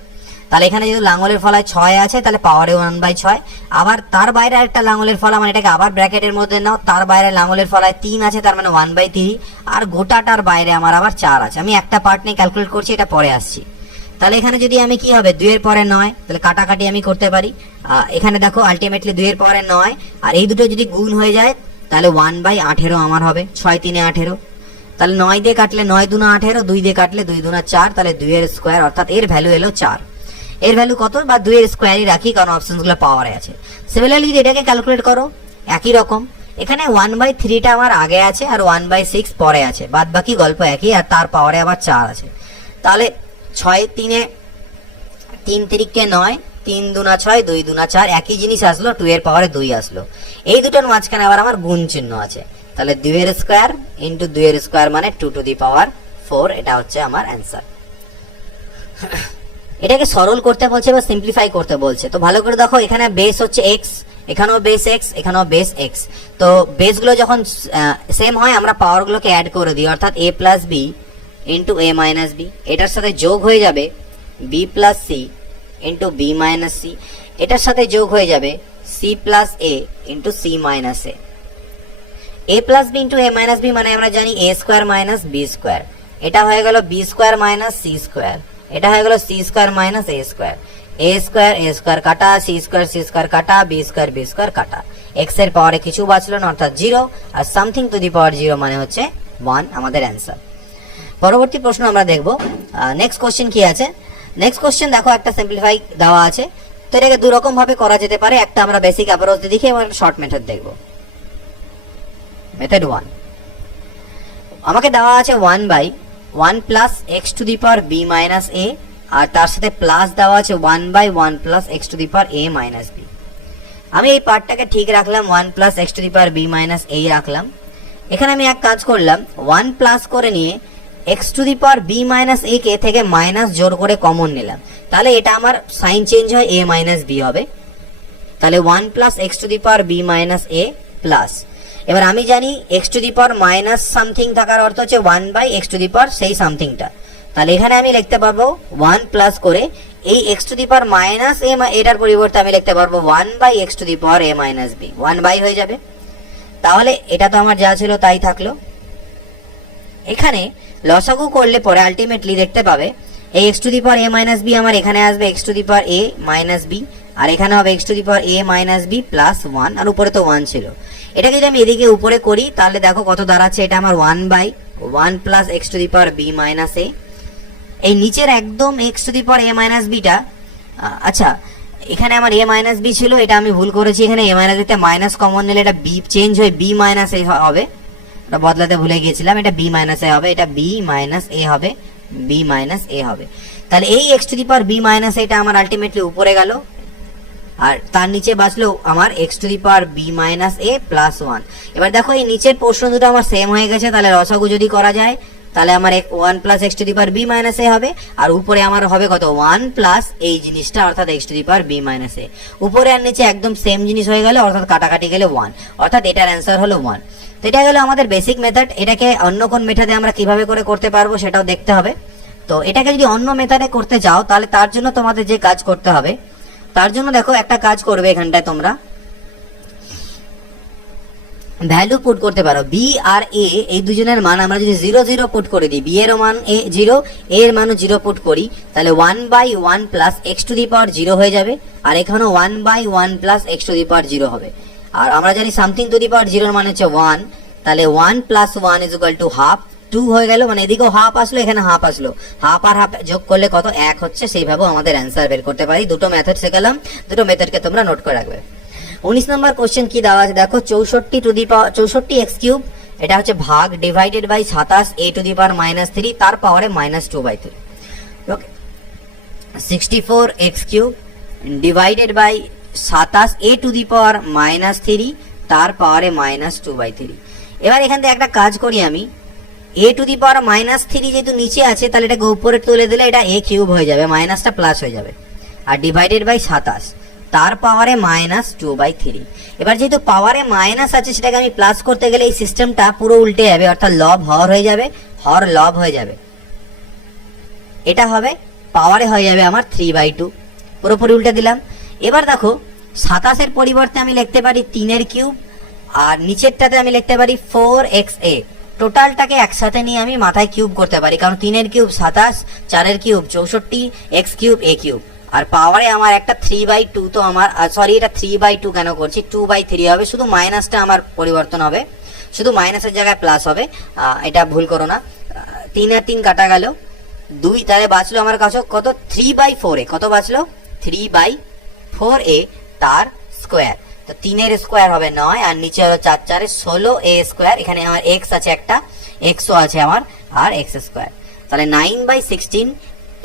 তাহলে এখানে যেহেতু লাঙ্গলের ফলায় 6 আছে, তাহলে পাওয়ারে 1/6। আবার তার বাইরে একটা লাঙ্গলের ফলা, মানে এটাকে আবার ব্র্যাকেটের মধ্যে নাও, তার বাইরে লাঙ্গলের ফলায় 3 আছে, তার মানে 1/3। আর গোটাটার বাইরে আমার আবার 4 আছে। আমি একটা পার্ট নিয়ে ক্যালকুলেট করছি, এটা পরে আসছি। তাহলে এখানে যদি আমি কি হবে, 2 এর পরে 9, তাহলে কাটাকাটি আমি করতে পারি। এখানে দেখো আলটিমেটলি 2 এর পরে 9, আর এই দুটো যদি গুণ হয়ে যায় তাহলে 1/18 আমার হবে। 6 3 18, তাহলে 9 দিয়ে কাটলে 9 2 18, 2 দিয়ে কাটলে 2 2 4, তাহলে 2 এর স্কোয়ার, অর্থাৎ এর ভ্যালু এলো 4। এর ভ্যালু কত, বা 2 এর স্কোয়ারই রাখি, কারণ অপশনগুলো পাওয়ারে আছে। সিমিলারলি যদি এটাকে ক্যালকুলেট করো একই রকম, এখানে 1/3টা আমার আগে আছে আর 1/6 পরে আছে, বাদ বাকি গল্প একই, আর তার পাওয়ারে আবার 4 আছে। তাহলে 6 3 3 3 9, 3 2 6, 2 2 4, একই জিনিস আসলো, 2 এর পাওয়ারে 2 আসলো। এই দুটোর মাঝখানে আবার আমার গুণ চিহ্ন আছে, তাহলে 2 এর স্কোয়ার ইন্টু 2 এর স্কোয়ার মানে 2 টু দি পাওয়ার 4। এটা হচ্ছে আমার অ্যান্সার। এটাকে সরল করতে বলছে বা সিম্পলিফাই করতে বলছে। তো ভালো করে দেখো, এখানে বেস হচ্ছে x, এখানেও বেস এক্স, এখানেও বেস এক্স। তো বেসগুলো যখন সেম হয় আমরা পাওয়ারগুলোকে অ্যাড করে দিই, অর্থাৎ a plus b into a minus b, এটার সাথে যোগ হয়ে যাবে b plus c into b minus c, এটার সাথে যোগ হয়ে যাবে c plus a into c minus a. A plus b into a minus b মানে আমরা জানি a square minus b square, এটা হয়ে গেল b square minus c square, এটা হয়ে গেল c square minus a square. A square কাটা, সি স্কোয়ার কাটা, বি স্কোয়ার কাটা, এক্স এর পাওয়ারে কিছু বাঁচলো না অর্থাৎ 0, আর সামথিং টু দি পাওয়ার 0 মানে হচ্ছে 1 আমাদের অ্যান্সার। পরবর্তী প্রশ্ন আমরা দেখব। নেক্সট কোশ্চেন কি আছে? নেক্সট কোশ্চেন দেখো, একটা সিম্পলিফাই দেওয়া আছে, তো এটাকে দু রকম ভাবে করা যেতে পারে। একটা আমরা বেসিক অ্যাপ্রোচ দিয়ে দেখি এবং শর্ট মেথড দেখব। মেথড 1, আমাকে দেওয়া আছে 1/1 plus x to the power b minus a, আর তার সাথে প্লাস দেওয়া আছে 1/1 plus x to the power a minus b. আমি এই পার্টটাকে ঠিক রাখলাম, 1 plus x to the power b minus a রাখলাম। এখানে আমি এক কাজ করলাম, 1 প্লাস করে নিয়ে x to the power b minus a কে থেকে মাইনাস জোর করে কমন নিলাম, তাহলে এটা আমার সাইন চেঞ্জ হয় এ মাইনাস বি হবে। তাহলে 1 plus x to the power b minus a plus, এবার আমি জানি x to the power minus something থাকার অর্থ হচ্ছে 1/x টু দি পাওয়ার সেই সামথিংটা, তাহলে এখানে আমি লিখতে পারবো 1 প্লাস করে এই x to the power minus a, এটার পরিবর্তে আমি লিখতে পারবো 1/x to the power a minus b, 1 হয়ে যাবে। তাহলে এটা তো আমার যা ছিল তাই থাকলো। এখানে লসাগু করলে পরে আলটিমেটলি দেখতে পাবে এই x to the power a minus b আমার এখানে আসবে x to the power a minus b, আর এখানে হবে x to the power a minus b plus 1, আর উপরে তো 1 ছিল। এটাকে যদি আমি এদিকে উপরে করি তাহলে দেখো কত দাঁড়াচ্ছে, এটা আমার 1/1 plus x to the power b minus a. এই নিচের একদম x to the power a minus বিটা, আচ্ছা এখানে আমার এ মাইনাস বি ছিল, এটা আমি ভুল করেছি, এখানে এ মাইনাস বিতে মাইনাস কমন নিলে এটা বি চেঞ্জ হয়ে বি মাইনাস এ হবে, এটা বদলাতে ভুলে গিয়েছিলাম, এটা বি মাইনাস এ হবে, এটা বি মাইনাস এ হবে, বি মাইনাস এ হবে। তাহলে এই x to the power b minus এটা আমার আলটিমেটলি উপরে গেল, আর তার নিচে বাঁচলো আমার x to the power b minus a plus 1। এবার দেখো এই নিচের পোর্শন দুটো আমার সেম হয়ে গেছে, তাহলে রসাগু যদি করা যায় তাহলে আমার 1 plus x to the power b minus a হবে, আর উপরে আমার হবে কত 1 প্লাস এই জিনিসটা অর্থাৎ x to the power b minus a. উপরে আর নিচে একদম সেম জিনিস হয়ে গেল, অর্থাৎ কাটাকাটি গেলে 1, অর্থাৎ এটার অ্যান্সার হলো 1। তো এটা গেল আমাদের বেসিক মেথড। এটাকে অন্য কোন মেথডে আমরা কিভাবে করে করতে পারবো সেটাও দেখতে হবে। তো এটাকে যদি অন্য মেথডে করতে চাও তাহলে তার জন্য তোমাদের যে কাজ করতে হবে, তার জন্য দেখো একটা কাজ করবে, এখানটায় তোমরা ভ্যালু পুট করতে পারো। বি আর এ এই দুজনের মান আমরা যদি 0 0 পুট করে দিই, বি এর মান এ 0, এ এর মানও 0 পুট করি, তাহলে 1/1 plus x to the power 0 হয়ে যাবে, আর এখানেও 1/1 plus x to the power 0 হবে। আর আমরা জানি সামথিং টু দি পাওয়ার 0 এর মানে হচ্ছে 1, তাহলে 1 plus 1 is equal to half, 2 হয়ে গেল, মানে এদিকেও হাফ আসলো এখানে হাফ আসলো, হাফ আর হাফ যোগ করলে কত 1 হচ্ছে, সেইভাবে আমাদের অ্যান্সার বের করতে পারি। দুটো মেথড শেখালাম, দুটো মেথডকে তোমরা নোট করে রাখবে। 19 নম্বর কোশ্চেন কি দেওয়া আছে দেখো, 64 to the power 64 x cube, এটা হচ্ছে ভাগ divided by 27 a to the power minus 3 তার পাওয়ারে minus 2/3। Okay, 64 x cube divided by 27 a to the power minus 3 তার পাওয়ারে মাইনাস 2/3। এবার এখান থেকে একটা কাজ করি আমি, এ টু দি পাওয়ার মাইনাস 3 যেহেতু নিচে আছে তাহলে এটাকে উপরে তুলে দিলে এটা এ কিউব হয়ে যাবে, মাইনাসটা প্লাস হয়ে যাবে, আর ডিভাইডেড বাই 27 তার পাওয়ারে মাইনাস 2/3। এবার যেহেতু পাওয়ারে মাইনাস আছে সেটাকে আমি প্লাস করতে গেলে এই সিস্টেমটা পুরো উল্টে যাবে, অর্থাৎ লব হর হয়ে যাবে, হর লব হয়ে যাবে, এটা হবে পাওয়ারে হয়ে যাবে আমার 3/2, পুরোপুরি উল্টে দিলাম। এবার দেখো 27 এর পরিবর্তে আমি লিখতে পারি 3 এর কিউব, আর নিচেরটাতে আমি লিখতে পারি 4xa। টোটালটাকে একসাথে নিয়ে আমি মাথায় কিউব করতে পারি, কারণ 3 এর কিউব 27, 4 এর কিউব 64, এক্স কিউব এ কিউব, আর পাওয়ারে আমার একটা 3/2, তো আমার সরি এটা 3/2 কেন করছি, 2/3 হবে, শুধু মাইনাসটা আমার পরিবর্তন হবে, শুধু মাইনাসের জায়গায় প্লাস হবে, এটা ভুল করো না। 3 আর 3 কাটা গেল, 2, তাহলে বাঁচলো আমার কাছে কত 3/4a, কত বাঁচলো 3/4a তার স্কোয়ার। তো 3 এর স্কোয়ার হবে 9, আর নিচে হলো 4 4 16a স্কোয়ার, এখানে আমার এক্স আছে একটা, এক্সও আছে আমার, আর এক্স স্কোয়ার, তাহলে 9/16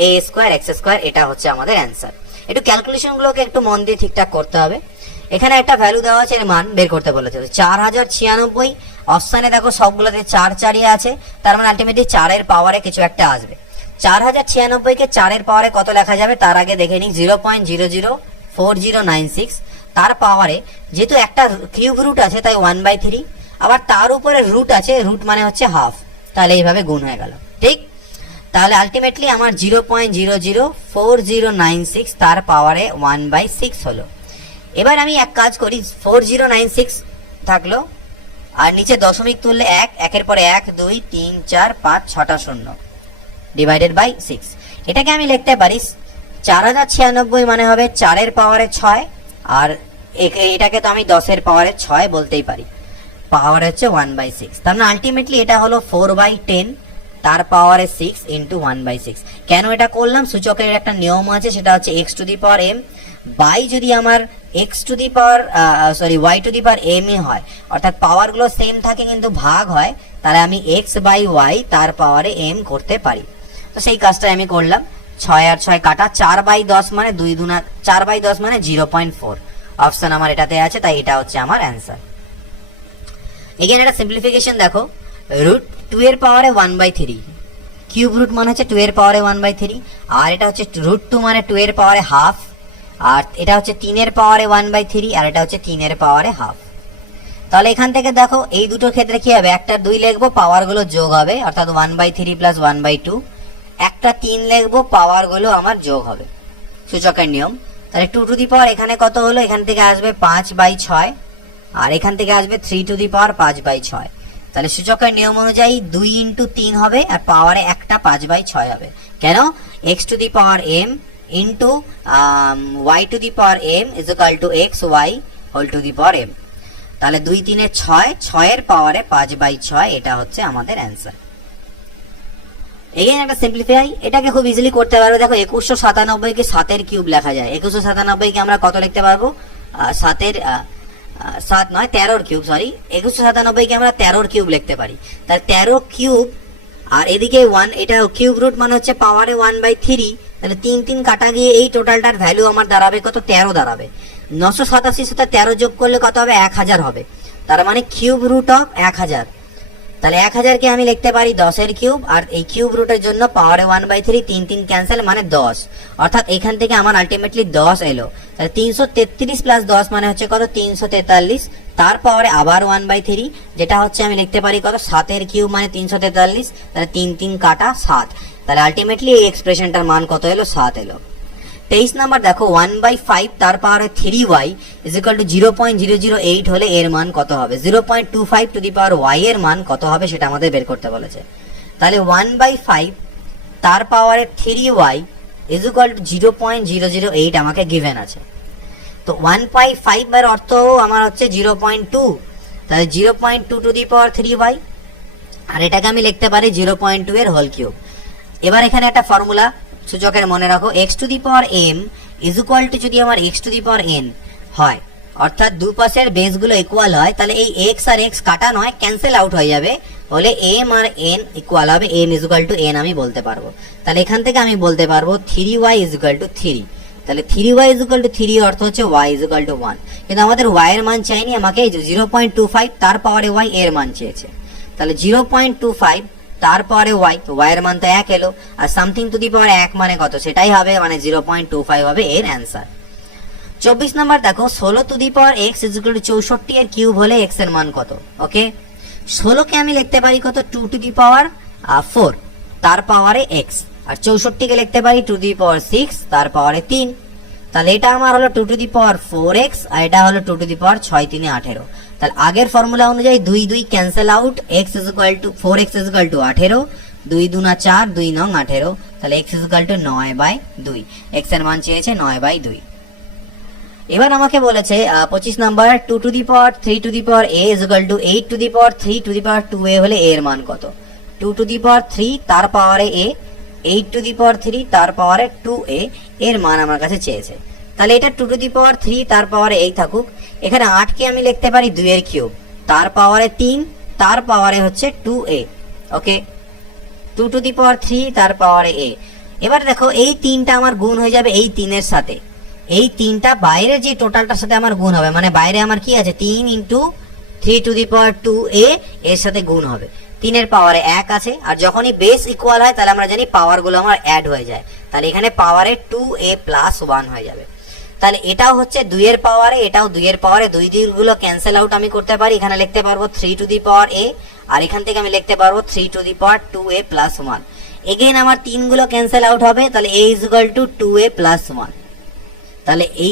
এ স্কোয়ার এক্স স্কোয়ার, এটা হচ্ছে আমাদের অ্যান্সার। একটু ক্যালকুলেশন গুলোকে একটু মন দিয়ে ঠিকঠাক করতে হবে। এখানে একটা ভ্যালু দেওয়া আছে, এর মান বের করতে বলেছে 4096, অপশানে দেখো সবগুলোতে 4 4 আছে, তার মানে আলটিমেটলি 4 এর পাওয়ারে কিছু একটা আসবে। 4096 কে 4 এর পাওয়ারে কত লেখা যাবে তার আগে দেখে নিই, 0.004096, তার পাওয়ারে, যেহেতু একটা কিউব রুট আছে তাই 1/3, আবার তার উপরে রুট আছে, রুট মানে হচ্ছে হাফ, তাহলে এইভাবে গুণ হয়ে গেল। ঠিক, তাহলে আলটিমেটলি আমার 0.004096 তার পাওয়ারে 1/6 হলো। এবার আমি এক কাজ করি, 4096 থাকলো, আর নিচে দশমিক তুললে 1, একের পরে 1 2 3 4 5 6টা শূন্য, ডিভাইডেড বাই 6। এটাকে আমি লিখতে পারি 4096 মানে হবে 4 এর পাওয়ারে 6, আর এটাকে তো আমি 10 এর পাওয়ারে 6 বলতেই পারি, পাওয়ার হচ্ছে 1/6। তার মানে আলটিমেটলি এটা হলো 4/10 তার পাওয়ারে 6 ইন্টু 1/6। কেন এটা করলাম, সূচকের একটা নিয়ম আছে, সেটা হচ্ছে x to the power m by যদি আমার x to the power y to the power m ই হয়, অর্থাৎ পাওয়ারগুলো সেম থাকে কিন্তু ভাগ হয়, তাহলে আমি x বাই y তার পাওয়ারে m করতে পারি। তো সেই কাজটা আমি করলাম, 6 আর 6 কাটা, 4/10 মানে 2 দুনা 4/10 মানে 0.4, অপশন আমার এটাতে আছে, তাই এটা হচ্ছে আমার অ্যান্সার। এখানে একটা সিম্পলিফিকেশন দেখো, রুট 2 এর পাওয়ারে 1/3, কিউব রুট মানে হচ্ছে 2 এর পাওয়ারে 1/3, আর এটা হচ্ছে রুট 2 মানে 2 এর পাওয়ারে হাফ, আর এটা হচ্ছে 3 এর পাওয়ারে 1/3, আর এটা হচ্ছে 3 এর পাওয়ারে হাফ। তাহলে এখান থেকে দেখো এই দুটোর ক্ষেত্রে কি হবে, একটা 2 লিখবো, পাওয়ারগুলো যোগ হবে, অর্থাৎ 1/3 প্লাস 1/2, একটা 3 লিখবো, পাওয়ারগুলো আমার যোগ হবে, সূচকের নিয়ম। তাহলে 2 টু দি পাওয়ার এখানে কত হলো, এখান থেকে আসবে 5/6, আর এখান থেকে আসবে 3 টু দি পাওয়ার 5/6। তাহলে সূচকের নিয়ম অনুযায়ী 2 ইন্টু 3 হবে, আর পাওয়ারে একটা 5/6 হবে। কেন, x to the power m into y to the power m is equal to x y whole to the power m। তাহলে 2 3 এর 6, 6 এর পাওয়ারে 5/6, এটা হচ্ছে আমাদের অ্যান্সার। এখানে একটা সিম্পলিফাই, এটাকে খুব ইজিলি করতে পারবে। দেখো 2197 কে 7 এর কিউব লেখা যায়, 2197 কে আমরা কত লিখতে পারবো, 7 নয় 13 কিউব, সরি 2197 কে আমরা 13 কিউব লিখতে পারি। তাহলে 13 কিউব, আর এদিকে 1, এটা কিউব রুট মানে হচ্ছে পাওয়ারে 1/3, তাহলে 3 3 কাটা গিয়ে এই টোটালটার ভ্যালু আমার দাঁড়াবে কত, 13 দাঁড়াবে। 987 সাথে 13 যোগ করলে কত হবে, 1000 হবে। তার মানে কিউব রুট অফ 1000, তাহলে 1000 কে আমি লিখতে পারি 10 এর কিউব, আর এই কিউব রুটের জন্য পাওয়ারে 1/3, 3 3 ক্যান্সেল মানে 10, অর্থাৎ এখান থেকে আমার আলটিমেটলি 10 এলো। তাহলে 333 প্লাস 10 মানে হচ্ছে কত, 343, তার পাওয়ারে আবার 1/3, যেটা হচ্ছে আমি লিখতে পারি কত, 7 এর কিউব মানে 343, তাহলে 3 3 কাটা 7, তাহলে আলটিমেটলি এই এক্সপ্রেশনটার মান কত এলো, 7 এলো। 23 নাম্বার দেখো, 1/5 তার পাওয়ারে 3y ইজ ইকুয়াল টু 0.008 হলে এর মান কত হবে, 0.25 টু দি পাওয়ার y এর মান কত হবে সেটা আমাদের বের করতে বলেছে। তাহলে 1/5 তার পাওয়ারে 3y ইজ ইকুয়াল টু 0.008 আমাকে গিভেন আছে। তো 1/5 এর অর্থ আমার হচ্ছে 0.2, তাহলে 0.2 টু দি পাওয়ার 3y, আর এটাকে আমি লিখতে পারি 0.2 এর হোল কিউব। এবার এখানে একটা ফর্মুলা সূচকের মনে রাখো, x to the power m is equal to, যদি আমার x to the power n হয়, অর্থাৎ দুই পাশের বেসগুলো ইকুয়াল হয়, তাহলে এই x আর x কাটা নয়, ক্যান্সেল আউট হয়ে যাবে, হলে m আর n ইকুয়াল হবে, m is equal two n আমি বলতে পারবো। তাহলে এখান থেকে আমি বলতে পারবো 3y ইজ ইকুয়াল টু 3, তাহলে 3y ইজ ইকুয়াল টু 3 অর্থ হচ্ছে y ইজ ইকুয়াল টু 1, কিন্তু আমাদের y এর মান চাইনি, আমাকে 0.25 তার পাওয়ারে y এর মান চেয়েছে। তাহলে 0.25 তার পাওয়ারে y, তো y এর মান তো 1 এলো, আর সামথিং টু দি পাওয়ার 1 মানে কত, সেটাই হবে, মানে 0.25 হবে এর অ্যান্সার। 24 নাম্বার দেখো, 16 two the power x is equal two 64 এর কিউব হলে x এর মান কত। ওকে, 16 কে আমি লিখতে পারি কত, 2 টু দি পাওয়ার 4 তার পাওয়ারে x, আর 64 কে লিখতে পারি 2 টু দি পাওয়ার 6 তার পাওয়ারে 3। তাহলে এটা আমার হলো 2 টু দি পাওয়ার 4x, আর এটা হলো 2 টু দি পাওয়ার 6 3 18। তাহলে আগের ফর্মুলা অনুযায়ী 2 2 cancel out, x is equal two 4x is equal two 18, 2 2 4, 2 9 18, তাহলে x is equal two 9/2, x এর মান চেয়েছে 9/2। এবার আমাকে বলেছে 25 number, 2 to the power 3 to the power a is equal two 8 to the power 3 to the power 2a হলে a এর মান কত। 2 টু দি পাওয়ার 3 তার পাওয়ারে a, 8 টু দি পাওয়ার 3 তার পাওয়ারে 2a এর মান আমার কাছে চেয়েছে। তাহলে এটা 2 টু দি পাওয়ার 3 তার পাওয়ারে 8 থাকুক, এখানে 8 কে আমি লিখতে পারি 2 এর কিউব তার পাওয়ারে 3 তার পাওয়ারে হচ্ছে 2a। Okay, 2 to the power 3 তার পাওয়ারে a। এবার দেখো এই 3টা আমার গুণ হয়ে যাবে এই 3 এর সাথে, এই 3টা বাইরে যে টোটালটার সাথে আমার গুণ হবে, মানে বাইরে আমার কি আছে, 3 into 3 to the power 2a এর সাথে গুণ হবে, 3 এর পাওয়ারে 1 আছে, আর যখনই বেস ইকুয়াল হয় তাহলে আমরা জানি পাওয়ারগুলো আমার অ্যাড হয়ে যায়, তাহলে এখানে পাওয়ারে 2a প্লাস 1 হয়ে যাবে। তাহলে এটাও হচ্ছে 2 এর পাওয়ারে, এটাও 2 এর পাওয়ারে, দুই দিকগুলো ক্যান্সেল আউট আমি করতে পারি। এখানে লিখতে পারবো 3 টু দি পাওয়ার a, আর এখান থেকে আমি লিখতে পারবো 3 to the power 2a plus 1। Again আমার 3 গুলো ক্যান্সেল আউট হবে, তাহলে a is equal two 2a plus 1। তাহলে এই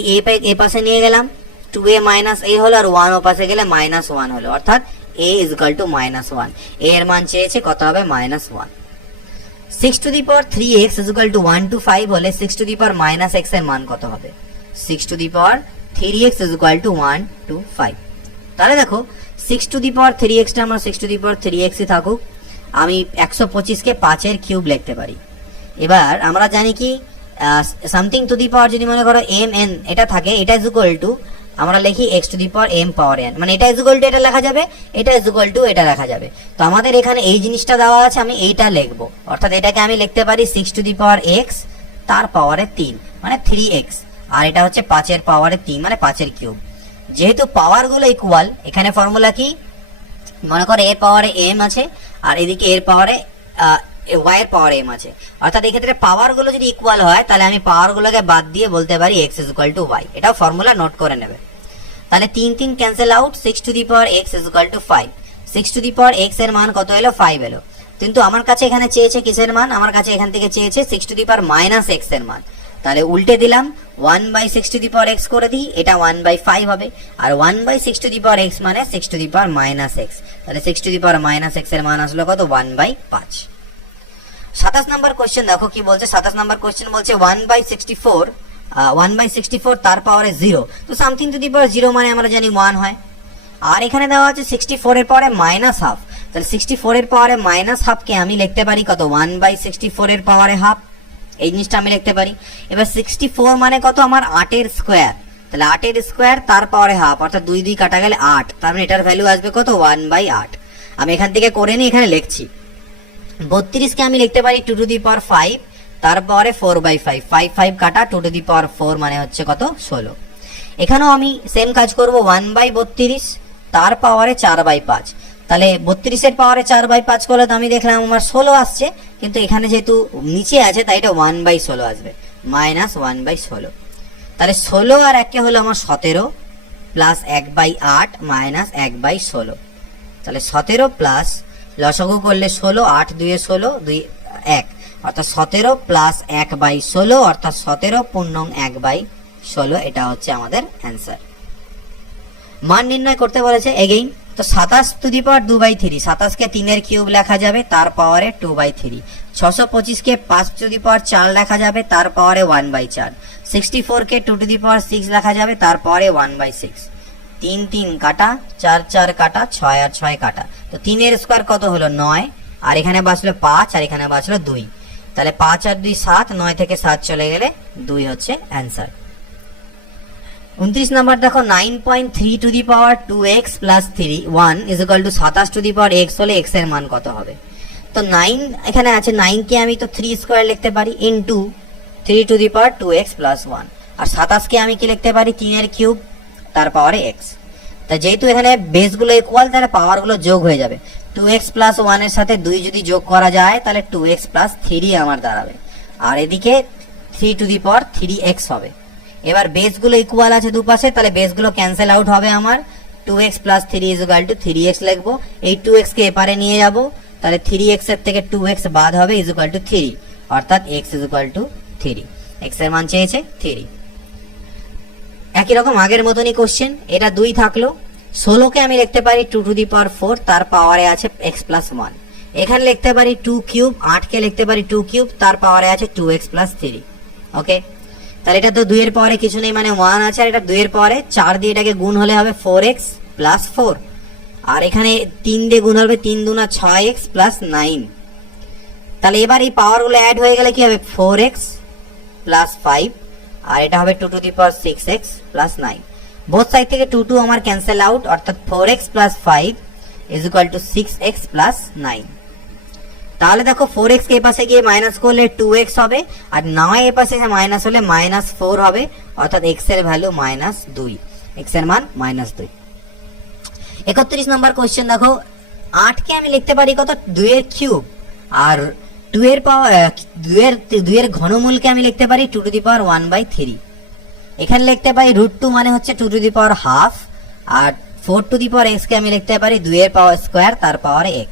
এ পাশে নিয়ে গেলাম, 2a মাইনাস a হলো, আর 1 ও পাশে গেলে মাইনাস 1 হলো, অর্থাৎ a is equal to minus 1। a এর মান চেয়েছে কত হবে, minus 1। 6 to the power 3x is equal to 1 to 5 হলে 6 to the power minus x এর মান কত হবে? 6 to the power 3x is equal to 1 to 5। তাহলে দেখো 6 টু দি পাওয়ার 3x টা আমরা 6 টু দি পাওয়ার 3x ই থাকুক, আমি 125 কে 5 এর কিউব লিখতে পারি। এবার আমরা জানি কি সামথিং টু দি পাওয়ার যদি মনে করো mn এটা থাকে, এটা ইজ ইকুয়াল টু আমরা লিখি x to the power m power n, মানে এটা ইজ ইকুয়াল টু এটা লেখা যাবে, এটা ইজ ইকুয়াল টু এটা লেখা যাবে। তো আমাদের এখানে এই জিনিসটা দেওয়া আছে, আমি এইটা লিখবো, অর্থাৎ এটাকে আমি লিখতে পারি 6 টু দি পাওয়ার x তার পাওয়ারে 3 মানে 3x, আর এটা হচ্ছে 5 এর পাওয়ারে 3 মানে 5 এর কিউব। যেহেতু পাওয়ার গুলো ইকুয়াল, এখানে ফর্মুলা কি, মনে করো এর পাওয়ারে m আছে আর এদিকে এর পাওয়ারে y এর পাওয়ারে m আছে, অর্থাৎ এই ক্ষেত্রে পাওয়ার গুলো যদি ইকুয়াল হয় তাহলে আমি পাওয়ার গুলোকে বাদ দিয়ে বলতে পারি x is equal two y। এটাও ফর্মুলা নোট করে নেবে। তাহলে 3 3 cancel out, 6 to the power x is equal two 5। 6 to the power x এর মান কত এলো, 5 এলো, কিন্তু আমার কাছে এখানে চেয়েছে কিসের মান, আমার কাছে এখান থেকে চেয়েছে 6 to the power minus x এর মান। তাহলে উল্টে দিলাম, 1/6 টু দি পাওয়ার x করে দিই, এটা 1/5 হবে, আর 1/6 টু দি পাওয়ার x মানে 6 to the power minus x। তাহলে 6 to the power minus x এর মান আসলো কত, 1/5। 27 নাম্বার কোশ্চেন দেখো কি বলছে। 27 নাম্বার কোশ্চেন বলছে 1/64 তার পাওয়ারে 0। তো সামথিং টু দি পাওয়ার 0 মানে আমরা জানি 1 হয়, আর এখানে দেওয়া আছে 64 এর পাওয়ারে মাইনাস হাফ। তাহলে 64 এর পাওয়ারে মাইনাস হাফ কে আমি লিখতে পারি কত, 1/64 এর পাওয়ারে হাফ, এই জিনিসটা আমি লিখতে পারি। এবার 64 মানে কত, আমার 8 এর স্কোয়ার, তাহলে 8 এর স্কোয়ার তার পাওয়ারে হাফ, অর্থাৎ 2 2 কাটা গেলে 8, তার মানে এটার ভ্যালু আসবে কত, 1/8। আমি এখান থেকে করে নিই, এখানে লিখছি। 32 কে আমি লিখতে পারি 2 টু দি পাওয়ার 5 তার পাওয়ারে 4/5, 5 5 কাটা 2 টু দি পাওয়ার 4 মানে হচ্ছে কত, 16। এখানেও আমি সেম কাজ করব, 1/32 তার পাওয়ারে 4/5। তাহলে 32 এর পাওয়ারে 4/5 করলে তো আমি দেখলাম আমার 16 আসছে, কিন্তু এখানে যেহেতু নিচে আছে তাই এটা 1/16 আসবে, মাইনাস 1/16। তাহলে 16 আর 1 হলো আমার 17 প্লাস 1/8 মাইনাস 1/16। তাহলে 17 প্লাস লসাগু করলে 16, 8 2 এ 16, 2 1, অর্থাৎ 17 প্লাস 1/16 অর্থাৎ 17 পূর্ণং 1/16, এটা হচ্ছে আমাদের অ্যান্সার। মান নির্ণয় করতে বলেছে এগেইন। তো 27 টু দি পাওয়ার 2/3, 27 কে 3 এর কিউব লেখা যাবে তার পাওয়ারে 2/3। 625 কে 5 টু দি পাওয়ার 4 লেখা যাবে তার পাওয়ারে 1/4। 64 কে 2 টু দি পাওয়ার 6 লেখা যাবে তার পাওয়ারে 1/6। 3 3 কাটা, 4 4 কাটা, 6 আর 6 কাটা, তো 3 এর স্কোয়ার কত হলো 9, আর এখানে বাঁচলো 5 আর এখানে বাঁচলো 2, তাহলে 5 আর 2 7, 9 থেকে 7 চলে গেলে 2 হচ্ছে অ্যান্সার। 29 নাম্বার দেখো 9.3 two the power 2x plus 1 is equal two 27 two the power x হলে x এর মান কত হবে? তো 9 এখানে আছে, 9 কে আমি তো 3 স্কোয়ার লিখতে পারি into 3 to the power 2x plus 1, আর 27 কে আমি কি লিখতে পারি 3 এর কিউব তার পাওয়ারে x। তা যেহেতু এখানে বেস গুলো ইকুয়াল, তাহলে পাওয়ার গুলো যোগ হয়ে যাবে। 2x প্লাস 1 এর সাথে 2 যদি যোগ করা যায় তাহলে 2x প্লাস 3 আমার দাঁড়াবে, আর এদিকে 3 টু দি পাওয়ার 3x হবে। এবার বেস গুলো ইকুয়াল আছে দুপাশে, তাহলে বেস গুলো ক্যান্সেল আউট হবে আমার। 2x plus 3 is equal two 3x লিখবো, এই 2x কে এপারে নিয়ে যাব, তাহলে 3x এর থেকে 2x বাদ হবে ইজ ইকুয়াল টু 3, অর্থাৎ x is equal to 3। x এর মান চেয়েছে 3। একই রকম আগের মতনই কোশ্চেন, এটা 2 থাকলো। 16 কে আমি লিখতে পারি 2 টু দি পাওয়ার 4 তার পাওয়ারে আছে x প্লাস 1। এখানে লিখতে পারি 2 কিউব, 8 কে লিখতে পারি 2 কিউব তার পাওয়ারে আছে 2x প্লাস 3। ওকে, তাহলে এটা তো 2 এর পাওয়ারে কিছু নেই, মানে 1 আছে, আর এটা 2 এর পাওয়ারে 4 দিয়ে এটাকে গুণ হলে হবে 4x প্লাস 4, আর এখানে 3 দিয়ে গুণ হবে 3 দুনা 6x প্লাস 9। তাহলে এবার এই পাওয়ার গুলো অ্যাড হয়ে গেলে কি হবে 4x প্লাস 5, আর এটা হবে 2 to the power 6x plus 9। Both side থেকে 2 2 আমার ক্যান্সেল আউট, অর্থাৎ 4x plus 5 is equal two 6x plus 9। তাহলে দেখো 4x কে পাশে গিয়ে মাইনাস করলে 2x হবে, আর 9 এর পাশে মাইনাস হলে -4 হবে, অর্থাৎ x এর ভ্যালু -2, x এর মান -2। 31 নম্বর কোশ্চেন দেখো 8 কে আমি লিখতে পারি কত 2 এর কিউব, আর 2 এর ঘনমূলকে আমি লিখতে পারি 2 টু দি পাওয়ার 1/3। এখানে লিখতে পারি √2 মানে হচ্ছে 2 টু দি পাওয়ার হাফ, আর 4 টু দি পাওয়ার x কে আমি লিখতে পারি 2 এর পাওয়ার স্কয়ার তার পাওয়ার x।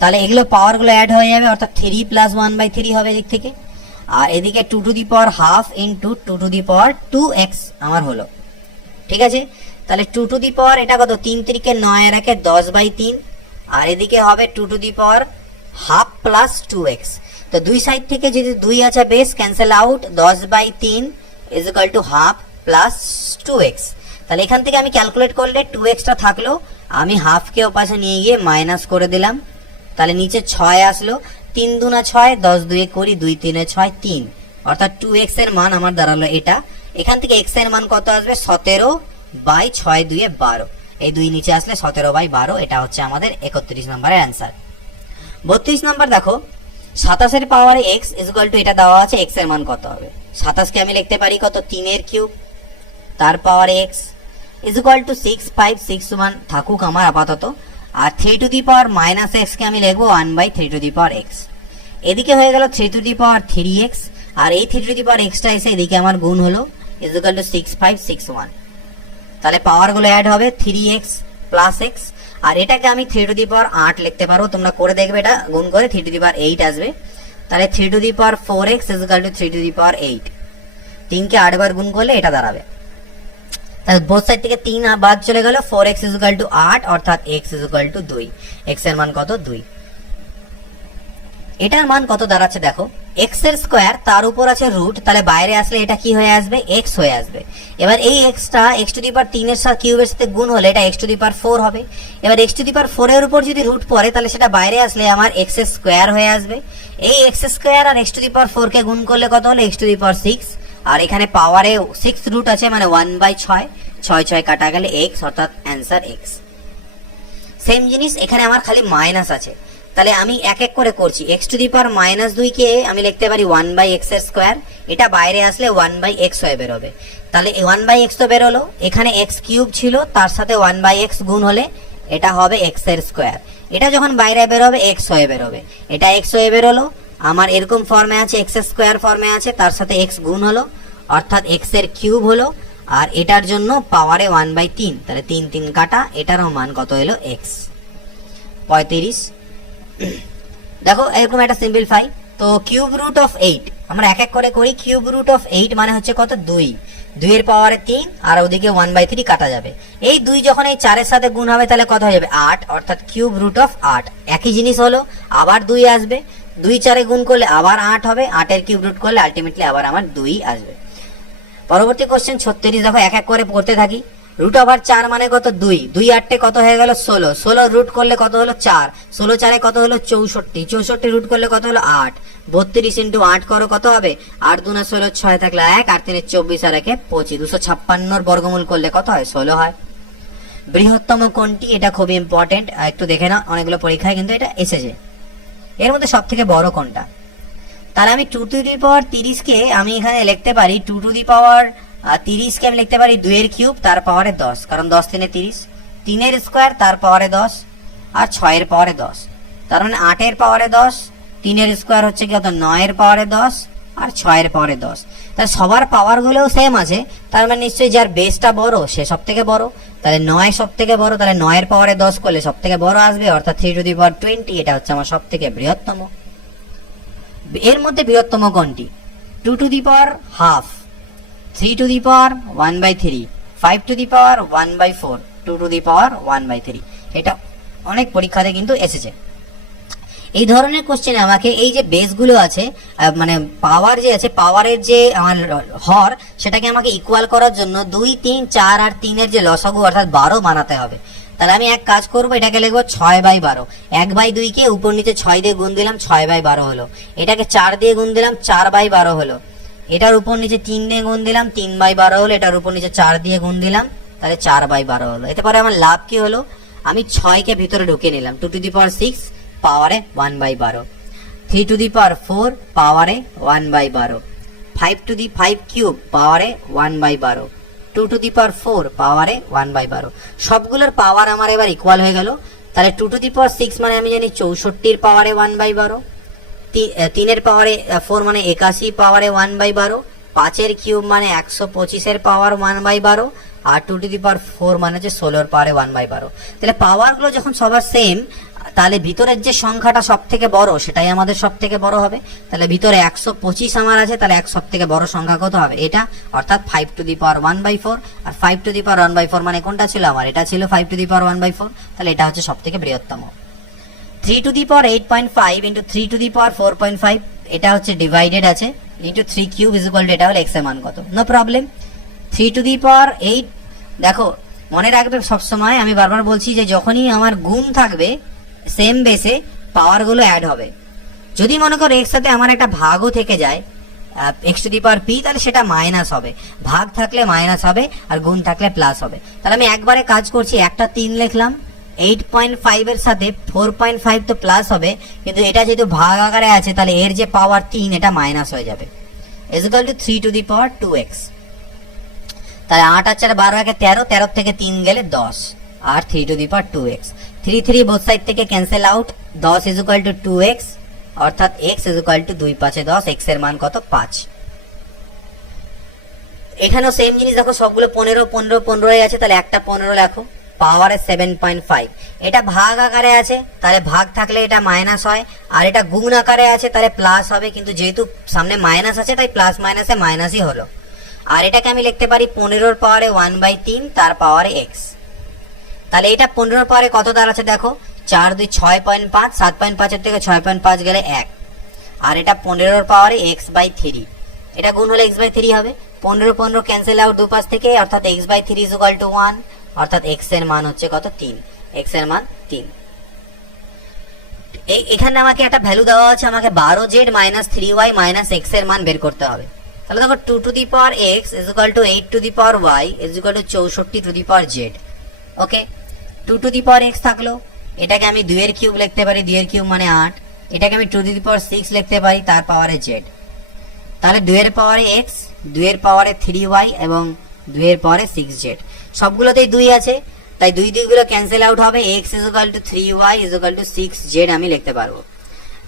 তাহলে এগুলো পাওয়ারগুলো অ্যাড হয়ে যাবে, অর্থাৎ 3 প্লাস 1/3 হবে এদিক থেকে। আর এদিকে 2 to the power half into 2 to the power 2x আমার হলো। ঠিক আছে, তাহলে 2 টু দি পাওয়ার এটা কত, 3 3 9 আর 1 10/3, আর এদিকে হবে 2 to the power half plus 2x। তো দুই সাইড থেকে যদি 2 আছে base cancel out, 10/3 is equal to half plus 2x। তাহলে এখান থেকে আমি ক্যালকুলেট করলে 2x টা থাকলো, আমি হাফকে ওপাশে নিয়ে গিয়ে মাইনাস করে দিলাম, তাহলে নিচে 6 আসলো, 3 দুনা 6, 10 2 20, 2 3 6 3, অর্থাৎ 2x এর মান আমার দাঁড়ালো এটা। এখান থেকে x এর মান কত আসবে, 17/6 2 12, এই 2 নিচে আসলে 17/12, এটা হচ্ছে আমাদের 31 নম্বরের অ্যান্সার। 32 নম্বর দেখো, 27 এর পাওয়ারে x ইজ ইকুয়াল টু, এটা দেওয়া আছে x এর মান কত হবে। 27 কে আমি লিখতে পারি কত, 3 এর কিউব তার পাওয়ারে x ইজ ইকুয়াল টু 6 5 6 1 থাকুক আমার আপাতত। আর 3 to the power minus x কে আমি লিখবো 1/3 টু দি পাওয়ার x। এদিকে হয়ে গেল 3 টু দি পাওয়ার 3x, আর এই 3 টু দি পাওয়ার x টা এসে এদিকে আমার গুণ হলো ইজ ইকুয়াল টু 6 5 6 1। তাহলে পাওয়ার গুলো অ্যাড হবে 3x প্লাস x, আর এটাকে আমি 3 টু দি পাওয়ার 8 লিখতে পারবো, তোমরা করে দেখবে এটা গুণ করে 3 টু দি পাওয়ার 8 আসবে। তাহলে 3 to the power 4x is equal to 3 to the power 8, 3 কে 8 বার গুণ করলে এটা দাঁড়াবে। তাহলে বোথ সাইড থেকে 3 বাদ চলে গেল, 4x ইজ ইকুয়াল টু 8, অর্থাৎ x is equal to 2, x এর মান কত 2। এটার মান কত দাঁড়াচ্ছে দেখো, x এর স্কয়ার তার উপর আছে রুট, তাহলে বাইরে আসলে এটা কি হয়ে আসবে, x হয়ে আসবে। এবার এই x টা x টু দি পাওয়ার 3 এর সাথে কিউবের সাথে গুণ হলে এটা x টু দি পাওয়ার 4 হবে। এবার x টু দি পাওয়ার 4 এর উপর যদি রুট পড়ে তাহলে সেটা বাইরে আসলে আমার x এর স্কয়ার হয়ে আসবে। এই x স্কয়ার আর x টু দি পাওয়ার 4 কে গুণ করলে কত হলো, x টু দি পাওয়ার 6, আর এখানে পাওয়ারে 6 রুট আছে মানে 1/6, 6 6 কাটা গেলে x, অর্থাৎ অ্যান্সার x। সেম জিনিস এখানে আমার খালি মাইনাস আছে, তাহলে আমি এক এক করে করছি। x টু দি পাওয়ার -2 কে আমি লিখতে পারি 1/x এর স্কয়ার, এটা বাইরে আসলে 1/x হয়ে বের হবে। তাহলে 1/x তো বের হলো, এখানে x কিউব ছিল তার সাথে 1/x গুণ হলে এটা হবে x এর স্কয়ার, এটা যখন বাইরে বের হবে x হয়ে বের হবে, এটা x হয়ে বের হলো। আমার এরকম ফর্মে আছে, x এর স্কয়ার ফর্মে আছে, তার সাথে x গুণ হলো, অর্থাৎ x এর কিউব হলো, আর এটার জন্য পাওয়ারে 1/3, তাহলে 3 3 কাটা, এটারও মান কত হলো x 35। দেখো এরকম একটা সিম্পলিফাই, তো কিউব রুট অফ 8 আমরা এক এক করে করি। কিউব রুট অফ 8 মানে হচ্ছে কত, 2, 2 এর পাওয়ারে 3, আর ওদিকে 1/3 কাটা যাবে। এই 2 যখন এই 4 এর সাথে গুণ হবে তাহলে কত হয়ে যাবে, 8, অর্থাৎ কিউব রুট অফ 8। একই জিনিস হলো, আবার 2 আসবে, 2 4 এ গুণ করলে আবার 8 হবে, 8 এর কিউব রুট করলে আলটিমেটলি আবার আমার 2 আসবে। পরবর্তী কোশ্চেন 36, দেখো এক এক করে পড়তে থাকি। রুট ওভার 4 মানে কত, 2, 2 8 কত হয়ে গেল 16, 16 রুট করলে কত হলো 4, 16 4 কত হলো 64, 64 রুট করলে কত হলো 8, 32 ইন্টু 8 করো কত হবে, 8 2 16, 6 থাকলে 1, 8 3 24 আর 1 25, 256 বর্গমূল করলে কত হয়, 16 হয়। বৃহত্তম কোনটি, এটা খুবই ইম্পর্টেন্ট, একটু দেখে না, অনেকগুলো পরীক্ষায় কিন্তু এটা এসেছে। এর মধ্যে সব থেকে বড় কোনটা, তাহলে আমি 2 টু দি পাওয়ার 30 কে আমি এখানে লিখতে পারি 2 টু দি পাওয়ার 30 কে আমি লিখতে পারি 2 এর কিউব তার পাওয়ারে 10, কারণ 10 3 30, 3 এর স্কয়ার তার পাওয়ারে 10, আর 6 এর পাওয়ারে 10, তার মানে 8 এর পাওয়ারে 10, 3 এর স্কয়ার হচ্ছে কত, 9 এর পাওয়ারে 10, আর 6 এর পাওয়ারে 10। তাহলে সবার পাওয়ার গুলোও সেম আছে, তার মানে নিশ্চয়ই যার বেসটা বড় সে সব থেকে বড়, তাহলে 9 সব থেকে বড়, তাহলে 9 এর পাওয়ারে 10 করলে সব থেকে বড় আসবে, অর্থাৎ 3 টু দি পাওয়ার 20, এটা হচ্ছে আমার সব থেকে বৃহত্তম। এর মধ্যে বৃহত্তম কোনটি, 2 to the power half, 3 to the power 1/3, 5 to the power 1/4, 2 to the power 1/3, এটা অনেক পরীক্ষাতে কিন্তু এসেছে। এই ধরনের কোশ্চেনে আমাকে এই যে বেসগুলো আছে, মানে পাওয়ার যে আছে, পাওয়ারের যে আমার হর, সেটাকে আমাকে ইকুয়াল করার জন্য 2 3 4 আর 3 এর যে লসাগু অর্থাৎ 12 বানাতে হবে। তাহলে আমি এক কাজ করবো, এটাকে লিখবো 6/12, 1/2 কে উপর নিচে 6 দিয়ে গুণ দিলাম, 6/12 হলো। এটাকে 4 দিয়ে গুণ দিলাম, 4/12 হলো। এটার উপর নিচে 3 দিয়ে গুণ দিলাম, 3/12 হলো। এটার উপর নিচে 4 দিয়ে গুণ দিলাম, তাহলে 4/12 হলো। এতে পরে আমার লাভ কি হলো, আমি 6 কে ভিতরে ঢুকিয়ে নিলাম, 2 টু দি পাওয়ার 6 পাওয়ারে 1/12, 3 টু দি পাওয়ার 4 পাওয়ারে 1/12, 5 টু দি 5 কিউব পাওয়ারে 1/12, 2 টু দি পাওয়ার 4 পাওয়ারে 1/12। সবগুলোর পাওয়ার আমার এবার ইকুয়াল হয়ে গেল। তাহলে 2 টু দি পাওয়ার 6 মানে আমি জানি 64 এর পাওয়ারে 1/12, 3 এর পাওয়ারে 4 মানে 81 পাওয়ারে 1/12, 5 কিউব মানে 125 পাওয়ার 1/12, আর 2^4 মানে হচ্ছে 16 পাওয়ারে 1/12। তাহলে পাওয়ারগুলো যখন সবার সেম, তাহলে ভিতরের যে সংখ্যাটা সব থেকে বড় সেটাই আমাদের সব থেকে বড় হবে। তাহলে ভিতরে 125 আমার আছে, তাহলে সব থেকে বড় সংখ্যা কত হবে? এটা, অর্থাৎ 5^1/4। আর 5^1/4 মানে কোনটা ছিল আমার? এটা ছিল 5^1/4। তাহলে এটা হচ্ছে সব থেকে বৃহত্তম। 3^8.5 ইন্টু 3^4.5, এটা হচ্ছে ডিভাইডেড আছে, ইন্টু 3 কিউব ইকুয়াল টু, এটা হলো x এর মান কত? No problem. 3^8, দেখো মনে রাখবে সবসময়, আমি বারবার বলছি যে যখনই আমার গুণ থাকবে সেম বেসে, পাওয়ারগুলো অ্যাড হবে। যদি মনে করো এর সাথে আমার একটা ভাগও থেকে যায় x⁻p, তাহলে সেটা মাইনাস হবে। ভাগ থাকলে মাইনাস হবে, আর গুণ থাকলে প্লাস হবে। তাহলে আমি একবারে কাজ করছি, একটা 3 লিখলাম, 8.5 এর সাথে 4.5 তো প্লাস হবে, কিন্তু এটা যেহেতু ভাগ আকারে আছে, তাহলে এর যে পাওয়ার 3 এটা মাইনাস হয়ে যাবে, ইকুয়াল টু 3^2x। তাহলে 8 আর 4 12 একে 13, 13 থেকে 3 গেলে 10, আর 3^2x। 3 বোথ সাইড থেকে cancel out, 10 equal to 2x, অর্থাৎ x ইকুয়াল টু 2 5 10, x এর মান কত? 5। এখানেও সেম জিনিস দেখো, সবগুলো 15 15 15 আছে, তাহলে একটা 15 লেখো, পাওয়ারে 7.5। এটা ভাগ আকারে আছে, তাহলে ভাগ থাকলে এটা মাইনাস হয়, আর এটা গুণ আকারে আছে তাহলে প্লাস হবে, কিন্তু যেহেতু সামনে মাইনাস আছে তাই প্লাস মাইনাসে মাইনাসই হলো। আর এটাকে আমি লিখতে পারি 15 পাওয়ারে 1/3 তার পাওয়ারে x। তাহলে এটা 15 পাওয়ারে কত দাঁড়াচ্ছে দেখো, 4 2 6.5, 7.5 এর থেকে 6.5 গেলে 1, আর এটা 15 পাওয়ারে x/3, এটা গুণ হলে x/3 হবে। 15 15 ক্যান্সেল আউট 2 পাশ থেকে, অর্থাৎ x/3 ইকুয়াল টু 1, অর্থাৎ x এর মান হচ্ছে কত? 3। x এর মান 3। এখানে আমাকে একটা ভ্যালু দেওয়া আছে, আমাকে 12z - 3y - x এর মান বের করতে হবে। তাহলে দেখো 2^x equal to 8^y equal to 64^z। Okay, 2^x থাকলো, এটাকে আমি 2 এর কিউব লিখতে পারি, 2 এর কিউব মানে 8, এটাকে আমি 2^6 লিখতে পারি, তার পাওয়ারে z। তাহলে 2 এর পাওয়ারে x, 2 এর পাওয়ারে 3y এবং 2 এর পাওয়ারে 6z। সবগুলোতেই 2 আছে, তাই 2 2 গুলো ক্যান্সেল আউট হবে, x equal to 3y equal to 6z আমি লিখতে পারবো।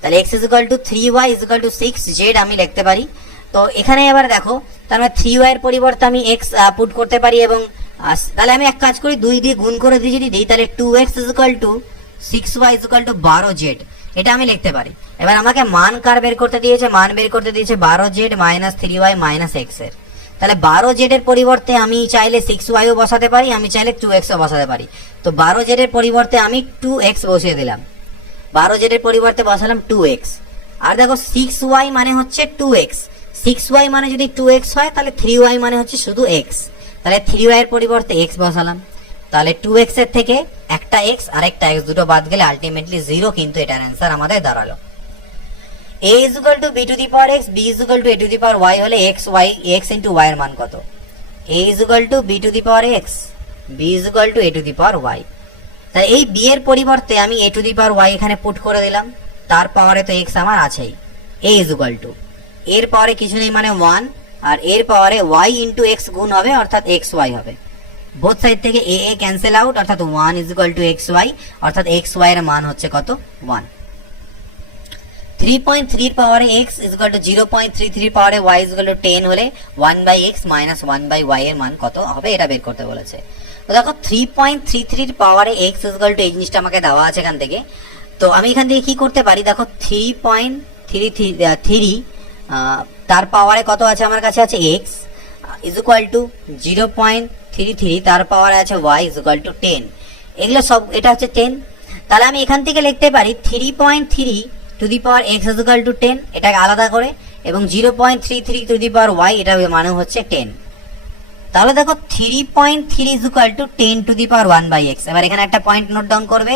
তাহলে x equal to 3y equal to 6z আমি লিখতে পারি। তো এখানে এবার দেখো, তার মানে 3y এর পরিবর্তে আমি x পুট করতে পারি, এবং তাহলে আমি এক কাজ করি, 2 দিয়ে গুণ করে দিয়ে যদি দিই, তাহলে 2x equal to 6y equal to 12z, এটা আমি লিখতে পারি। এবার আমাকে মান কার বের করতে দিয়েছে? মান বের করতে দিয়েছে 12z - 3y - x এর। তাহলে 12z এর পরিবর্তে আমি চাইলে 6y ও বসাতে পারি, আমি চাইলে 2x ও বসাতে পারি। তো 12z এর পরিবর্তে আমি 2x বসিয়ে দিলাম, 12z এর পরিবর্তে বসালাম 2x। আর দেখো 6y মানে হচ্ছে 2x, 6y মানে যদি 2x হয়, তাহলে 3y মানে হচ্ছে শুধু x। তাহলে 3y এর পরিবর্তে x বসালাম, তাহলে 2x এর থেকে একটা x আর একটা x দুটো বাদ গেলে আলটিমেটলি 0, কিন্তু এটার অ্যান্সার আমাদের দাঁড়ালো a equal to b⁴x, b equal to a⁴y হলে x ইন্টু y এর মান কত? a equal to b⁴x, b equal to a⁴y। তাহলে এই b এর পরিবর্তে আমি a⁴y এখানে পুট করে দিলাম, তার পাওয়ারে তো x আমার আছেই। a ইকুয়াল টু, এর পাওয়ারে কিছু নেই মানে 1, আর এর পাওয়ারে y ইন্টু x গুণ হবে, অর্থাৎ xy হবে। বোথ সাইড থেকে a ক্যান্সেল আউট, অর্থাৎ 1 ইকুয়াল টু xy, অর্থাৎ xy এর মান হচ্ছে কত? 1। 3.3 পাওয়ারে x ইকুয়াল টু 0.33 পাওয়ারে y ইকুয়াল টু 10 হলে 1/x - 1/y এর মান কত হবে, এটা বের করতে বলেছে। তো দেখো 3.33 পাওয়ারে x ইকুয়াল টু, এই জিনিসটা আমাকে দেওয়া আছে এখান থেকে। তো আমি এখান থেকে কি করতে পারি, দেখো 3.33 তার পাওয়ারে কত আছে আমার কাছে? আছে x ইকুয়াল টু 0.33, তার পাওয়ারে আছে y ইকুয়াল টু 10। এগুলো সব, এটা হচ্ছে 10। তাহলে আমি এখান থেকে লিখতে পারি 3.3 two the power x equal to 10, এটাকে আলাদা করে, এবং 0.33 টু দি পাওয়ার y, এটা মানে হচ্ছে 10। তাহলে দেখো 3.3 equal to 10 to the power 1/x। এবার এখানে একটা পয়েন্ট নোট ডাউন করবে,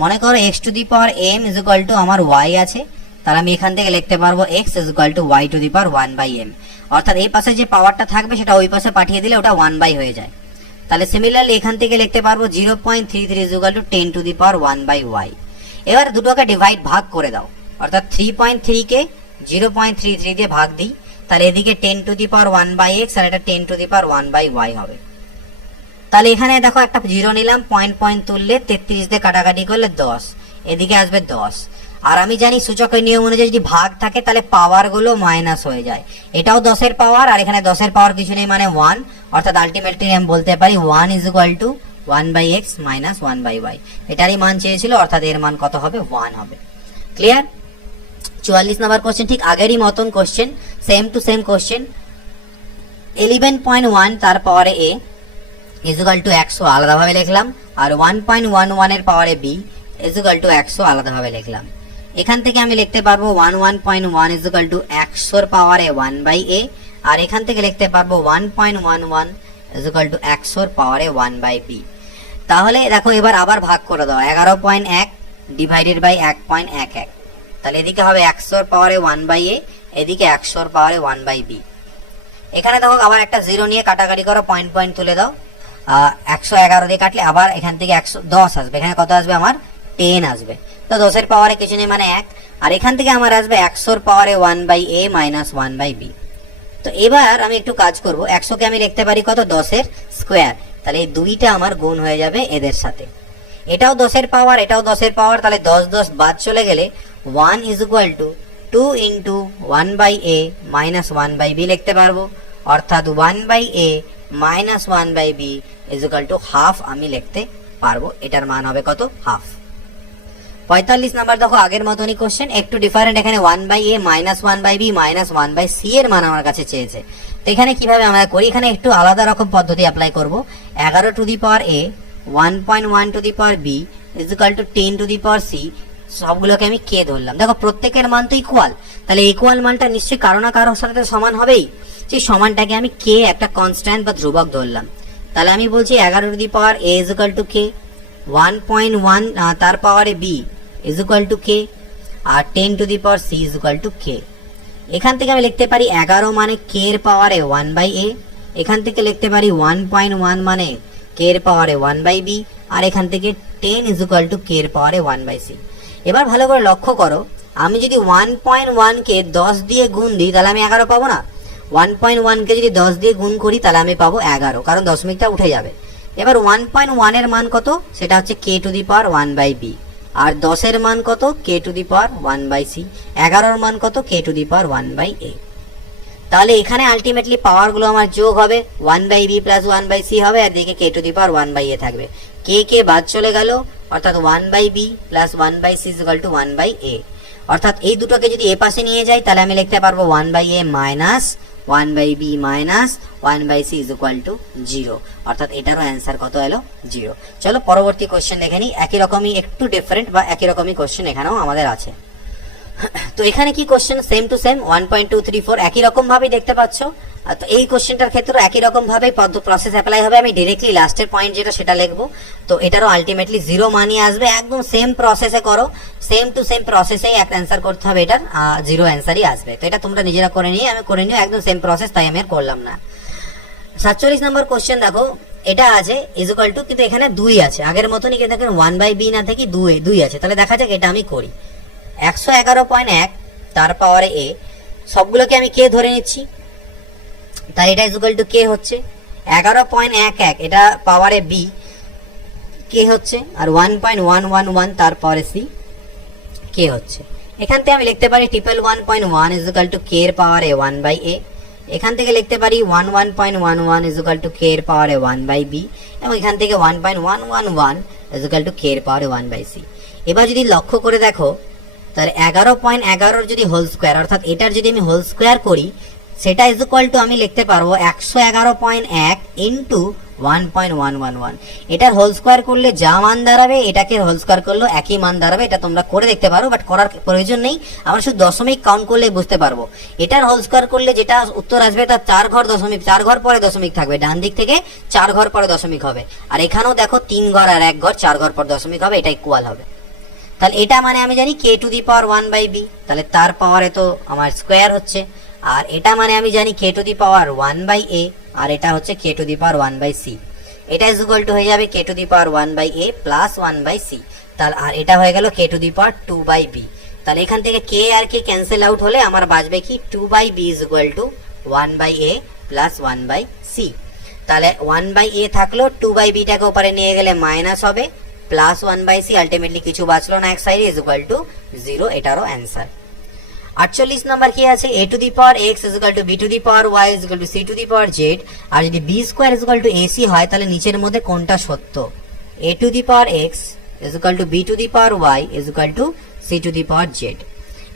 মনে করো x to the power m equal to আমার y আছে, তাহলে আমি এখান থেকে লিখতে পারবো x equal to y to the power 1/m, অর্থাৎ এই পাশে যে পাওয়ারটা থাকবে সেটা ওই পাশে পাঠিয়ে দিলে ওটা 1 হয়ে যায়। তাহলে সিমিলারলি এখান থেকে লিখতে পারবো 0.33 equal to 10 to the power 1/y। এবার দুটোকে ডিভাইড, ভাগ করে দাও, অর্থাৎ 3.3 কে 0.33 দিয়ে ভাগ দিই, তাহলে এদিকে 10 টু দি পাওয়ার 1/x আর এটা 10 টু দি পাওয়ার 1/y হবে। তাহলে এখানে দেখো একটা 0 নিলাম, পয়েন্ট তুললে 33 দিয়ে কাটাকাটি করলে 10, এদিকে আসবে 10, আর আমি জানি সূচকের নিয়ম অনুযায়ী যদি ভাগ থাকে তাহলে পাওয়ার গুলো মাইনাস হয়ে যায়। এটাও 10 এর পাওয়ার, আর এখানে 10 এর পাওয়ার কিছু নেই মানে 1, অর্থাৎ আলটিমেটলি আমি বলতে পারি 1 is equal to 1/x minus 1/y। এটারই মান চেয়েছিল, অর্থাৎ এর মান কত হবে? 1 হবে। ক্লিয়ার? 44 নম্বর কোশ্চেন ঠিক আগেরই মতন question, same to same question. 11.1 তার পাওয়ারে a ইজ ইকুয়াল টু 100 আলাদাভাবে লিখলাম, আর 1.11 এর পাওয়ারে b ইজ ইকুয়াল টু 100 আলাদাভাবে লিখলাম। এখান থেকে আমি লিখতে পারবো 11.1 ইজ ইকুয়াল টু 100 এর পাওয়ারে 1/a, আর এখান থেকে লিখতে পারবো 1.11 ইজ ইকুয়াল টু 100 এর পাওয়ারে 1/b। তাহলে দেখো এবার আবার ভাগ করে দাও, 11.1 ডিভাইডেড বাই 1.11, তাহলে এদিকে হবে 100 এর পাওয়ারে 1/a, এদিকে 100 এর পাওয়ারে 1/b। এখানে দেখো আবার একটা জিরো নিয়ে কাটাকাটি করো, পয়েন্ট পয়েন্ট তুলে দাও। 111 দিয়ে কাটলে আবার এখান থেকে 110 আসবে, এখানে কত আসবে? আমার 10 আসবে। তো 10 এর পাওয়ারে কিছু নেই মানে 1, আর এখান থেকে আমার আসবে 100 এর পাওয়ারে 1/a মাইনাস 1/b। তো এবার আমি একটু কাজ করব, 100 কে আমি লিখতে পারি কত? 10 এর স্কোয়ার, তাহলে এই দুইটা আমার গুণ হয়ে যাবে এদের সাথে। এটাও 10 এর পাওয়ার, এটাও 10 এর পাওয়ার, তাহলে 10 10 বাদ চলে গেলে 1 is equal to 2 into 1/a minus 1/b লিখতে পারবো, অর্থাৎ 1/a minus 1/b is equal to half আমি লিখতে পারবো। এটার মান হবে কত? হাফ। 45 নাম্বার দেখো আগের মতনই কোশ্চেন, একটু ডিফারেন্ট। এখানে 1/a minus 1/b minus 1/c এর মান আমার কাছে চেয়েছে। তো এখানে কিভাবে আমরা করি, এখানে একটু আলাদা রকম পদ্ধতি অ্যাপ্লাই করব। 11 to the power a 1.1 two the power b is equal two 10 to the power c, সবগুলোকে আমি কে ধরলাম। দেখো প্রত্যেকের মান তো ইকুয়াল, তাহলে ইকুয়াল মানটা নিশ্চয়ই কারো না কারোর সাথে সমান হবেই। সেই সমানটাকে আমি কে একটা কনস্ট্যান্ট বা ধ্রুবক ধরলাম। তাহলে আমি বলছি 11 to the power a is equal to k, 1.1 তার পাওয়ারে b is equal to k, আর 10 to the power c is equal to k. এখান থেকে আমি লিখতে পারি 11 মানে কে এর পাওয়ারে 1/a, এখান থেকে লিখতে পারি 1.1 মানে কে এর পাওয়ারে 1/b, আর এখান থেকে 10 ইজ ইকুয়াল টু কে এর পাওয়ারে 1/c। এবার ভালো করে লক্ষ্য করো, আমি যদি 1.1 কে 10 দিয়ে গুণ দিই তাহলে আমি 11 পাবো না? 1.1 কে যদি 10 দিয়ে গুণ করি তাহলে আমি পাবো 11, কারণ দশমিকটা উঠে যাবে। এবার 1.1 এর মান কত? সেটা হচ্ছে কে টু দি পাওয়ার 1/b, আর 10 এর মান কত? কে টু দি পাওয়ার 1/c, 11 এর মান কত? কে টু দি পাওয়ার 1/a। তাহলে এখানে আলটিমেটলি পাওয়ার গুলো আমার যোগ হবে, 1/b প্লাস 1/c হবে, আর দিকে কে টু দি পাওয়ার 1/a থাকবে। কে কে বাদ চলে গেল, অর্থাৎ 1/b plus 1/c is equal two 1/a। অর্থাৎ এই দুটোকে যদি এ পাশে নিয়ে যাই তাহলে আমি লিখতে পারবো 1/a minus 1/b minus 1/c is equal two 0, অর্থাৎ এটারও অ্যান্সার কত এলো? 0। চলো পরবর্তী কোশ্চেন দেখে নিই, একই রকমই একটু ডিফারেন্ট বা একই রকমই কোশ্চেন এখানেও আমাদের আছে। তো এখানে কি কোশ্চেন? সেম টু সেম 1.234 একই রকম ভাবেই দেখতে পাচ্ছ। তো এই কোশ্চেনটার ক্ষেত্রে একই রকম ভাবেই প্রসেস অ্যাপ্লাই হবে। আমি ডিরেক্টলি লাস্টের পয়েন্ট যেটা সেটা লিখবো, তো এটারও আলটিমেটলি 0 মানই আসবে। একদম সেম প্রসেসে করো, সেম টু সেম প্রসেসেই একটা অ্যান্সার করতে হবে, এটার 0 অ্যান্সারই আসবে। তো এটা তোমরা নিজেরা করে নিয়ে আমি করে নিও, একদম সেম প্রসেস, তাই আমি আর করলাম না। 47 নম্বর কোশ্চেন দেখো, এটা আছে ইজ ইকুয়াল টু, কিন্তু এখানে 2 আছে আগের মতনই, কিন্তু দেখেন 1/b না থেকে 2 আছে। তাহলে দেখা যাক এটা আমি করি। 111.1 তার পাওয়ারে a, সবগুলোকে আমি কে ধরে নিচ্ছি, তাই এটা ইজ ইকুয়াল টু কে হচ্ছে। 11.11 এটা পাওয়ারে b কে হচ্ছে, আর 1.111 তার পাওয়ারে c কে হচ্ছে। এখান থেকে আমি লিখতে পারি 111.1 ইজ ইকুয়াল টু কে এর পাওয়ারে 1/a, এখান থেকে লিখতে পারি 11.11 ইজ ইকুয়াল টু কে এর পাওয়ারে 1/b, এবং এখান থেকে 1.111 ইজ ইকুয়াল টু কে এর পাওয়ারে 1/c। এবার যদি লক্ষ্য করে দেখো, তাহলে 11.11 যদি হোল স্কোয়ার, অর্থাৎ এটার যদি আমি হোল স্কোয়ার করি, সেটা ইজ ইকুয়াল টু আমি লিখতে পারবো 111.1 ইন্টু 1.111। এটার হোল স্কোয়ার করলে যা মান দাঁড়াবে, এটাকে হোল স্কোয়ার করলেও একই মান দাঁড়াবে। এটা তোমরা করে দেখতে পারো, বাট করার প্রয়োজন নেই, আমরা শুধু দশমিক কাউন্ট করলে বুঝতে পারবো। এটার হোল স্কোয়ার করলে যেটা উত্তর আসবে তার 4 ঘর দশমিক, 4 ঘর পরে দশমিক থাকবে, ডান দিক থেকে 4 ঘর পরে দশমিক হবে। আর এখানেও দেখো 3 ঘর আর 1 ঘর, 4 ঘর পর দশমিক হবে, এটা ইকুয়াল হবে। তাহলে এটা মানে আমি জানি কে টু দি পাওয়ার 1/b, তাহলে তার পাওয়ারে তো আমার স্কোয়ার হচ্ছে। আর এটা মানে আমি জানি কে টু দি পাওয়ার 1/a, আর এটা হচ্ছে কে টু দি পাওয়ার 1/c। এটা ইজ ইকুয়াল টু হয়ে যাবে কে two the power 1/a plus 1/c। তাহলে আর এটা হয়ে গেল কে টু দি পাওয়ার 2/b। তাহলে এখান থেকে কে আর কে ক্যান্সেল আউট হলে আমার বাঁচবে কি 2/b is equal two 1/a plus 1/c। তাহলে 1/a থাকলো, 2/b টাকে ওপারে নিয়ে গেলে মাইনাস হবে, প্লাস 1/c, আলটিমেটলি কিছু বাঁচলো না এক সাইডে, ইজ ইকুয়াল টু 0, এটারও অ্যান্সার। 48 নাম্বার কি আছে, a two the power x is equal two b two the power y is equal two c two the power z, আর যদি b square is equal to ac হয় তাহলে নিচের মধ্যে কোনটা সত্য? a two the power x is equal two b two the power y is equal two c two the power z,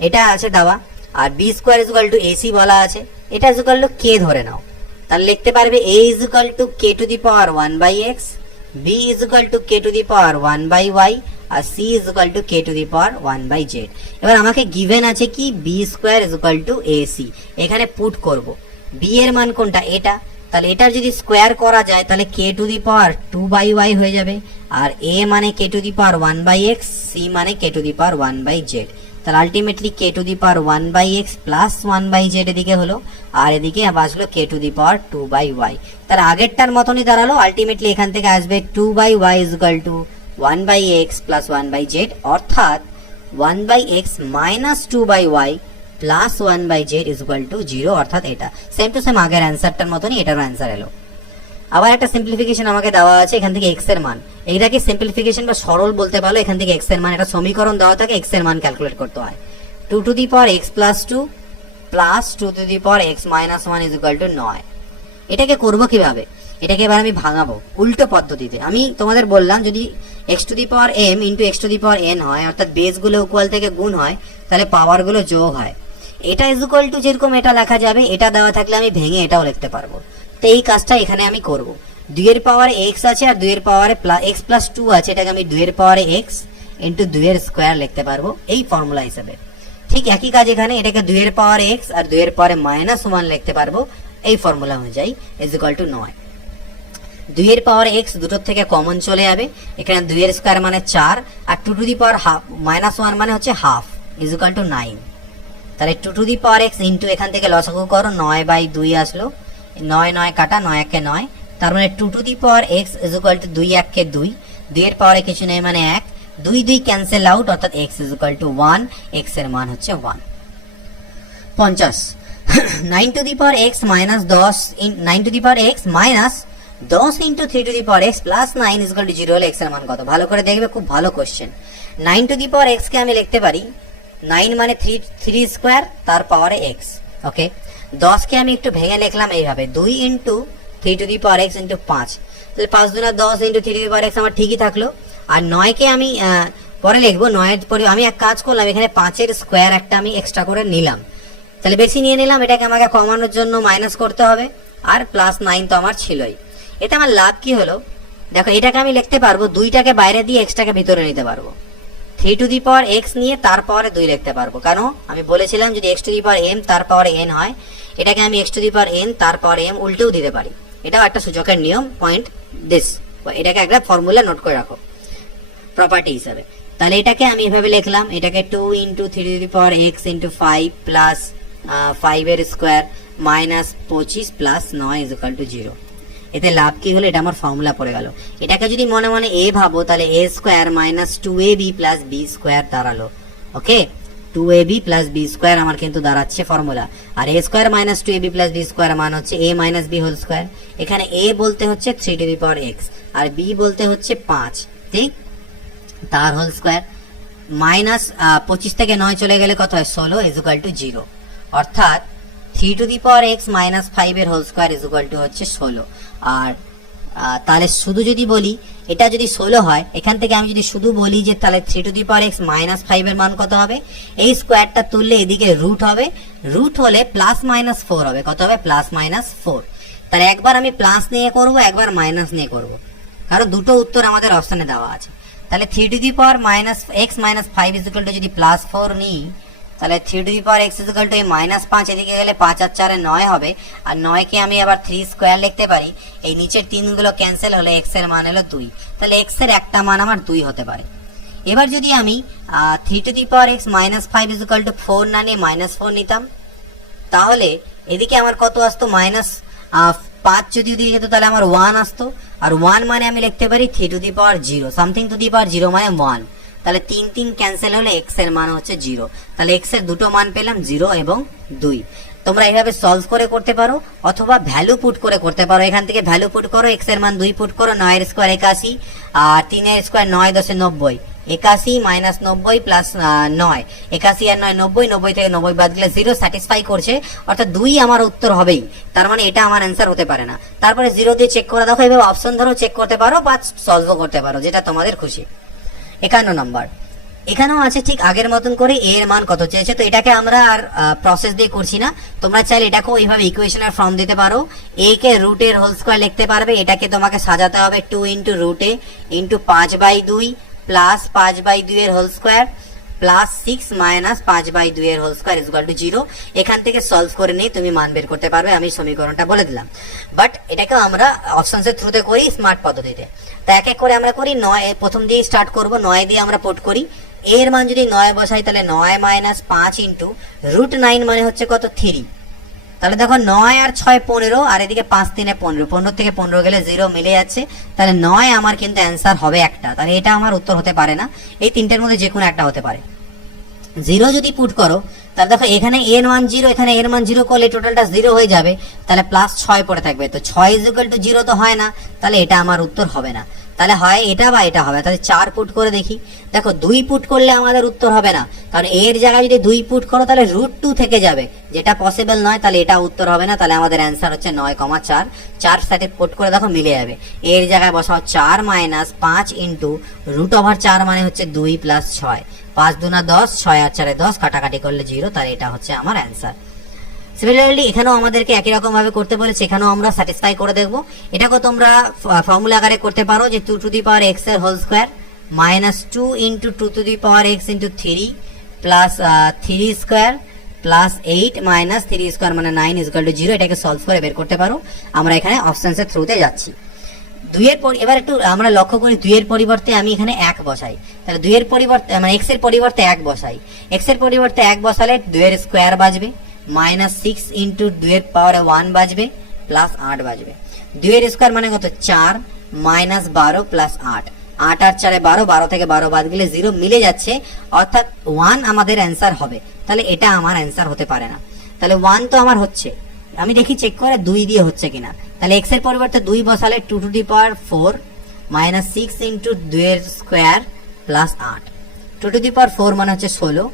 এটা আছে দেওয়া। আর b square is equal to ac বলা আছে, এটা ইজ ইকুয়াল টু k ধরে নাও, তাহলে লিখতে পারবে a is equal to k to the power 1/x, b is equal to k to the power 1/y, আর c is equal to k to the power 1/z। এবার আমাকে given আছে কি b square is equal to ac, এখানে put করব b এর মান কোনটা, এটা, তাহলে এটার যদি স্কয়ার করা যায় তাহলে k to the power 2/y হয়ে যাবে, আর a মানে k to the power 1/x, c মানে k to the power 1/z, তাহলে ultimately k to the power 1/x plus 1/z এদিকে হলো, আর এদিকে আসলো k to the power 2/y, তার আগেরটার মতনই দাঁড়ালো। আলটিমেটলি এখান থেকে আসবে 2/y is equal to 1/x plus 1/z, অর্থাৎ 1/x minus 2/y plus 1/z is equal two 0, অর্থাৎ এটা সেম টু সেম আগের অ্যান্সারটার মতনই এটারও অ্যান্সার এলো। আবার একটা সিম্পলিফিকেশন আমাকে দেওয়া আছে, এখান থেকে x এর মান, এইটাকে সিম্পলিফিকেশন বা সরল বলতে পারো। এখান থেকে x এর মান, এটা সমীকরণ দেওয়া থাকে, x এর মান ক্যালকুলেট করতে হয়। 2 to the power x plus 2 plus 2 to the power x minus 1 is equal two 9। এটাকে করব কিভাবে, এটাকে এবার আমি ভাঙাবো উল্টো পদ্ধতিতে। আমি তোমাদের বললাম যদি x to the power m into x to the power n হয়, অর্থাৎ বেসগুলো ইকুয়াল থেকে গুণ হয়, তাহলে পাওয়ারগুলো যোগ হয়। এটা ইজ ইকুয়াল টু যেরকম এটা লেখা যাবে, এটা দেওয়া থাকলে আমি ভেঙে এটাও লিখতে পারবো। তো এই কাজটা এখানে আমি করব। 2 এর পাওয়ারে x আছে আর 2 এর পাওয়ারে x প্লাস 2 আছে, এটাকে আমি 2 এর পাওয়ারে x ইন্টু 2 এর স্কোয়ার লিখতে পারবো এই ফর্মুলা হিসেবে। ঠিক একই কাজ এখানে, এটাকে 2 এর পাওয়ারে x আর 2 এর পাওয়ারে মাইনাস 1 লিখতে পারবো এই ফর্মুলা অনুযায়ী, ইজ ইকুয়াল টু 9। 2 এর পাওয়ারে x দুটোর থেকে কমন চলে যাবে, এখানে 2 এর স্কোয়ার মানে 4, আর 2 to the power half minus 1 মানে হচ্ছে হাফ, ইজ ইকুয়াল টু 9। তাহলে 2 to the power x into এখান থেকে লসাগু করো, 9/2 আসলো, 9 9 কাটা, 9 1 9, তার মানে 2 to the power x is equal to 2 1 কে 2, 2 এর পাওয়ারে কিছু নেই মানে 1, 2 2 ক্যান্সেল আউট, অর্থাৎ x is equal to 1, x এর মান হচ্ছে 1। 50 9 two the power x minus 10 9 two the power x minus 10 into 3 to the power x plus 9 is equal two 0 হলে x এর মান কত, ভালো করে দেখবে, খুব ভালো question. 9 two the power x কে আমি লিখতে পারি 9 মানে 3 স্কোয়ার তার পাওয়ারে x, ওকে। 10 কে আমি একটু ভেঙে লিখলাম এইভাবে, 2 into 3 to the power x into 5, তাহলে 5 দুনা 10 into 3 to the power x আমার ঠিকই থাকলো। আর 9 কে আমি পরে লিখবো, 9 এর পরে আমি এক কাজ করলাম, এখানে 5 এর স্কোয়ার একটা আমি এক্সট্রা করে নিলাম, তাহলে বেশি নিয়ে নিলাম, এটাকে আমাকে কমানোর জন্য মাইনাস করতে হবে, আর প্লাস 9 তো আমার ছিলই। এতে আমার লাভ কি হলো, দেখো এটাকে আমি লিখতে পারবো, 2টাকে বাইরে দিয়ে xটাকে ভিতরে নিতে পারবো, 3 টু দি পাওয়ার x নিয়ে তার পাওয়ারে 2 লিখতে পারবো। কেন, আমি বলেছিলাম যদি x to the power m তার পাওয়ারে n হয়, এটাকে আমি x to the power n তার পাওয়ারে m উল্টেও দিতে পারি, এটাও একটা সূচকের নিয়ম, পয়েন্ট দিস, এটাকে একটা ফর্মুলা নোট করে রাখো প্রপার্টি হিসাবে। তাহলে এটাকে আমি এভাবে লিখলাম, এটাকে 2 into 3 to the power x into 5 plus 5 এর square minus 25 plus 9 is equal two 0। এতে লাভ কি হলো, এটা আমার ফর্মুলা পড়ে গেল। এটাকে যদি মনে মনে a ভাবো, তাহলে a square minus 2ab plus b square দাঁড়ালো, okay. 2ab plus b square আমার কিন্তু দাঁড়াচ্ছে ফর্মুলা, আর a square minus 2ab plus b square মান হচ্ছে a minus b whole square. এখানে a বলতে হচ্ছে 3 টু দি পাওয়ার x, আর b বলতে হচ্ছে 5, ঠিক, তার হোল স্কোয়ার, মাইনাস 25 থেকে 9 চলে গেলে কত হয়, 16 ইজ ইকুয়াল টু 0, অর্থাৎ 3 to the power x minus 5 এর whole square is equal to হচ্ছে 16। আর তাহলে শুধু যদি বলি এটা যদি 16 হয়, এখান থেকে আমি যদি শুধু বলি যে তাহলে 3 to the power x minus 5 এর মান কত হবে, এই স্কোয়ারটা তুললে এদিকে রুট হবে, রুট হলে প্লাস মাইনাস 4 হবে, কত হবে, প্লাস মাইনাস 4। তাহলে একবার আমি প্লাস নিয়ে করব, একবার মাইনাস নিয়ে করব, কারণ দুটো উত্তর আমাদের অপশনে দেওয়া আছে। তাহলে 3 to the power minus x minus 5 is equal to যদি প্লাস 4 নিই, তাহলে 3 to the power x is equal two এই মাইনাস 5 এদিকে গেলে 5 আর 4 9 হবে, আর 9 কে আমি আবার 3 স্কোয়ার লিখতে পারি, এই নিচের 3 গুলো ক্যান্সেল হলে x এর মান হলো 2, তাহলে x এর একটা মান আমার 2 হতে পারে। এবার যদি আমি 3 to the power x minus 5 is equal to 4 না নিয়ে মাইনাস 4 নিতাম, তাহলে এদিকে আমার কত আসতো, মাইনাস 5 যদি দিকে যেত তাহলে আমার 1 আসতো, আর 1 মানে আমি লিখতে পারি 3 to the power 0, something to the power 0 মানে 1, তাহলে 3 3 ক্যান্সেল হলে x এর মান হচ্ছে 0, তাহলে x এর দুটো মান পেলাম 0 এবং 2। তোমরা এইভাবে সলভ করে করতে পারো, অথবা ভ্যালু পুট করে করতে পারো। এখান থেকে ভ্যালু পুট করো, এক্স এর মান 2 পুট করো, 9 এর স্কোয়ার 81 আর 3 এর স্কোয়ার 9 10 90, 81 মাইনাস 90 প্লাস 9, 81 আর 9 90, 90 থেকে 90 বাদ গেলে 0 স্যাটিসফাই করছে, অর্থাৎ 2 আমার উত্তর হবেই, তার মানে এটা আমার অ্যান্সার হতে পারে না। তারপরে 0 দিয়ে চেক করে দেখো, এভাবে অপশন ধরো চেক করতে পারো বা সলভও করতে পারো, যেটা তোমাদের খুশি। 51 নম্বর, এখানেও আছে ঠিক আগের মতন করে এ এর মান কত চেয়েছে, তো এটাকে আমরা আর প্রসেস দিয়ে করছি না। তোমরা চাইলে এটাকেও এইভাবে ইকুয়েশনের ফর্ম দিতে পারো, এ কে রুটের হোল স্কোয়ার লিখতে পারবে, এটাকে তোমাকে সাজাতে হবে 2 ইন্টু রুট এ ইন্টু 5/2 প্লাস 5/2 এর হোল স্কোয়ার প্লাস 6 মাইনাস 5/2 এর হোল স্কোয়ার ইকুয়াল টু 0। এখান থেকে সলভ করে নিয়ে তুমি মান বের করতে পারবে, আমি সমীকরণটা বলে দিলাম। বাট এটাকে আমরা অপশনসের থ্রুতে করি, স্মার্ট পদ্ধতিতে। তো এক এক করে আমরা করি। 9 প্রথম দিয়ে স্টার্ট করব, 9 দিয়ে আমরা পুট করি। এর মান যদি 9 বসাই তাহলে 9 মাইনাস 5 ইন্টু রুট 9 মানে হচ্ছে কত 3। তাহলে দেখো 9 আর 6 15, আর এদিকে 5 3 15, 15 থেকে 15 গেলে 0 মিলে যাচ্ছে, তাহলে 9 আমার কিন্তু অ্যান্সার হবে একটা, তাহলে এটা আমার উত্তর হতে পারে না, এই তিনটের মধ্যে যে কোনো একটা হতে পারে। 0 যদি পুট করো তাহলে দেখো এখানে এর মান 0, এখানে এর মান 0 করলে টোটালটা 0 হয়ে যাবে, তাহলে প্লাস 6 পড়ে থাকবে, তো 6 ইকুয়াল টু 0 তো হয় না, তাহলে এটা আমার উত্তর হবে না। তাহলে হয় এটা বা এটা হবে, তাহলে 4 পুট করে দেখি। দেখো 2 পুট করলে আমাদের উত্তর হবে না, কারণ এর জায়গায় যদি 2 পুট করো তাহলে রুট 2 থেকে যাবে, যেটা পসিবল নয়, তাহলে এটা উত্তর হবে না। তাহলে আমাদের অ্যান্সার হচ্ছে 9,4। 4 সাথে পুট করে দেখো মিলে যাবে, এর জায়গায় বসাও 4 মাইনাস 5 ইন্টু রুট ওভার 4 মানে হচ্ছে 2 প্লাস 6, 5 2 10, 6 আর 4 10, কাটাকাটি করলে 0, তাহলে এটা হচ্ছে আমার অ্যান্সার। সিমিলারলি এখানেও আমাদেরকে একই রকম ভাবে করতে বলেছে, এখানেও আমরা স্যাটিসফাই করে দেখবো। এটাকে তোমরা ফর্মুলা আকারে করতে পারো, যে 2 টু দি পাওয়ার এক্স এর whole square minus 2 into 2 to the power x into 3 plus 3 square plus 8 minus 3 square মানে 9 ইকুয়াল টু 0। এটাকে সলভ করে বের করতে পারো। আমরা এখানে অপশনসের থ্রুতে যাচ্ছি। 2 এর পর এবার একটু আমরা লক্ষ্য করি, 2 এর পরিবর্তে আমি এখানে 1 বসাই, তাহলে 2 এর পরিবর্তে মানে এক্স এর পরিবর্তে 1 বসাই, এক্স এর পরিবর্তে 1 বসালে 2 এর স্কোয়ার বাজবে মাইনাস 6 ইন্টু 2 এর পাওয়ারে 1 বাজবে প্লাস 8 বাজবে। 2 এর স্কোয়ার মানে কত 4 মাইনাস 12 প্লাস 8, 8 আর 4 12, 12 থেকে 12 বাদ গেলে 0 মিলে যাচ্ছে, অর্থাৎ 1 আমাদের অ্যান্সার হবে। তাহলে এটা আমার অ্যান্সার হতে পারে না, তাহলে 1 তো আমার হচ্ছে, আমি দেখি চেক করে 2 দিয়ে হচ্ছে কিনা। তাহলে এক্স এর পরিবর্তে 2 বসালে 2 to the power 4 minus 6 into 2 এর square plus 8, 2 to the power 4 মানে হচ্ছে 16,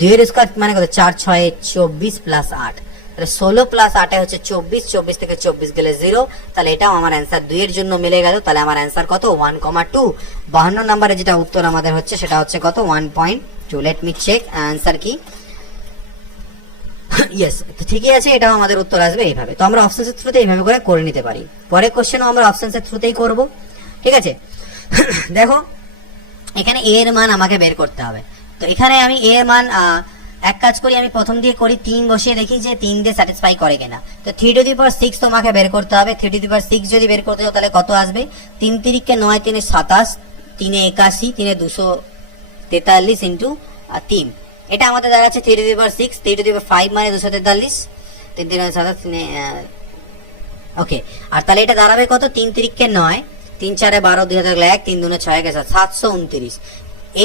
2 এর স্কোয়ার মানে কত 4 6 24 প্লাস 8, তাহলে 16 প্লাস 8 হচ্ছে 24, 24 থেকে 24 গেলে 0, তাহলে এটাও আমার অ্যান্সার 2 এর জন্য মিলে গেল। তাহলে আমার অ্যান্সার কত 1,2। 52 নম্বরে যেটা উত্তর আমাদের হচ্ছে সেটা হচ্ছে কত 1.2। লেট মি চেক অ্যান্সার কি। ইয়েস, তো ঠিকই আছে, এটাও আমাদের উত্তর আসবে এইভাবে। তো আমরা অপশনসের থ্রুতে এইভাবে করে নিতে পারি। পরের কোশ্চেনও আমরা অপশনসের থ্রুতেই করব, ঠিক আছে। দেখো এখানে এ এর মান আমাকে বের করতে হবে, তো এখানে আমি এ এর মান এক কাজ করি, আমি প্রথম দিয়ে করি 3 বসিয়ে দেখি যে 3 দিয়ে স্যাটিসফাই করে কিনা। তো 3 টু দি পাওয়ার 6 তোমাকে বের করতে হবে। 3 টু দি পাওয়ার 6 যদি বের করতে যাও তাহলে কত আসবে, 3 তিরিকে 9, 3 27, 3 81, 3 243 ইন্টু 3, এটা আমাদের দাঁড়াচ্ছে 3 to the power 6, 3 to the power 5 মানে 243, 3 3 27, ওকে। আর তাহলে এটা দাঁড়াবে কত 3 তিরিকে 9, 3 4 12, 2 হাজার 1, 3 2 6 729।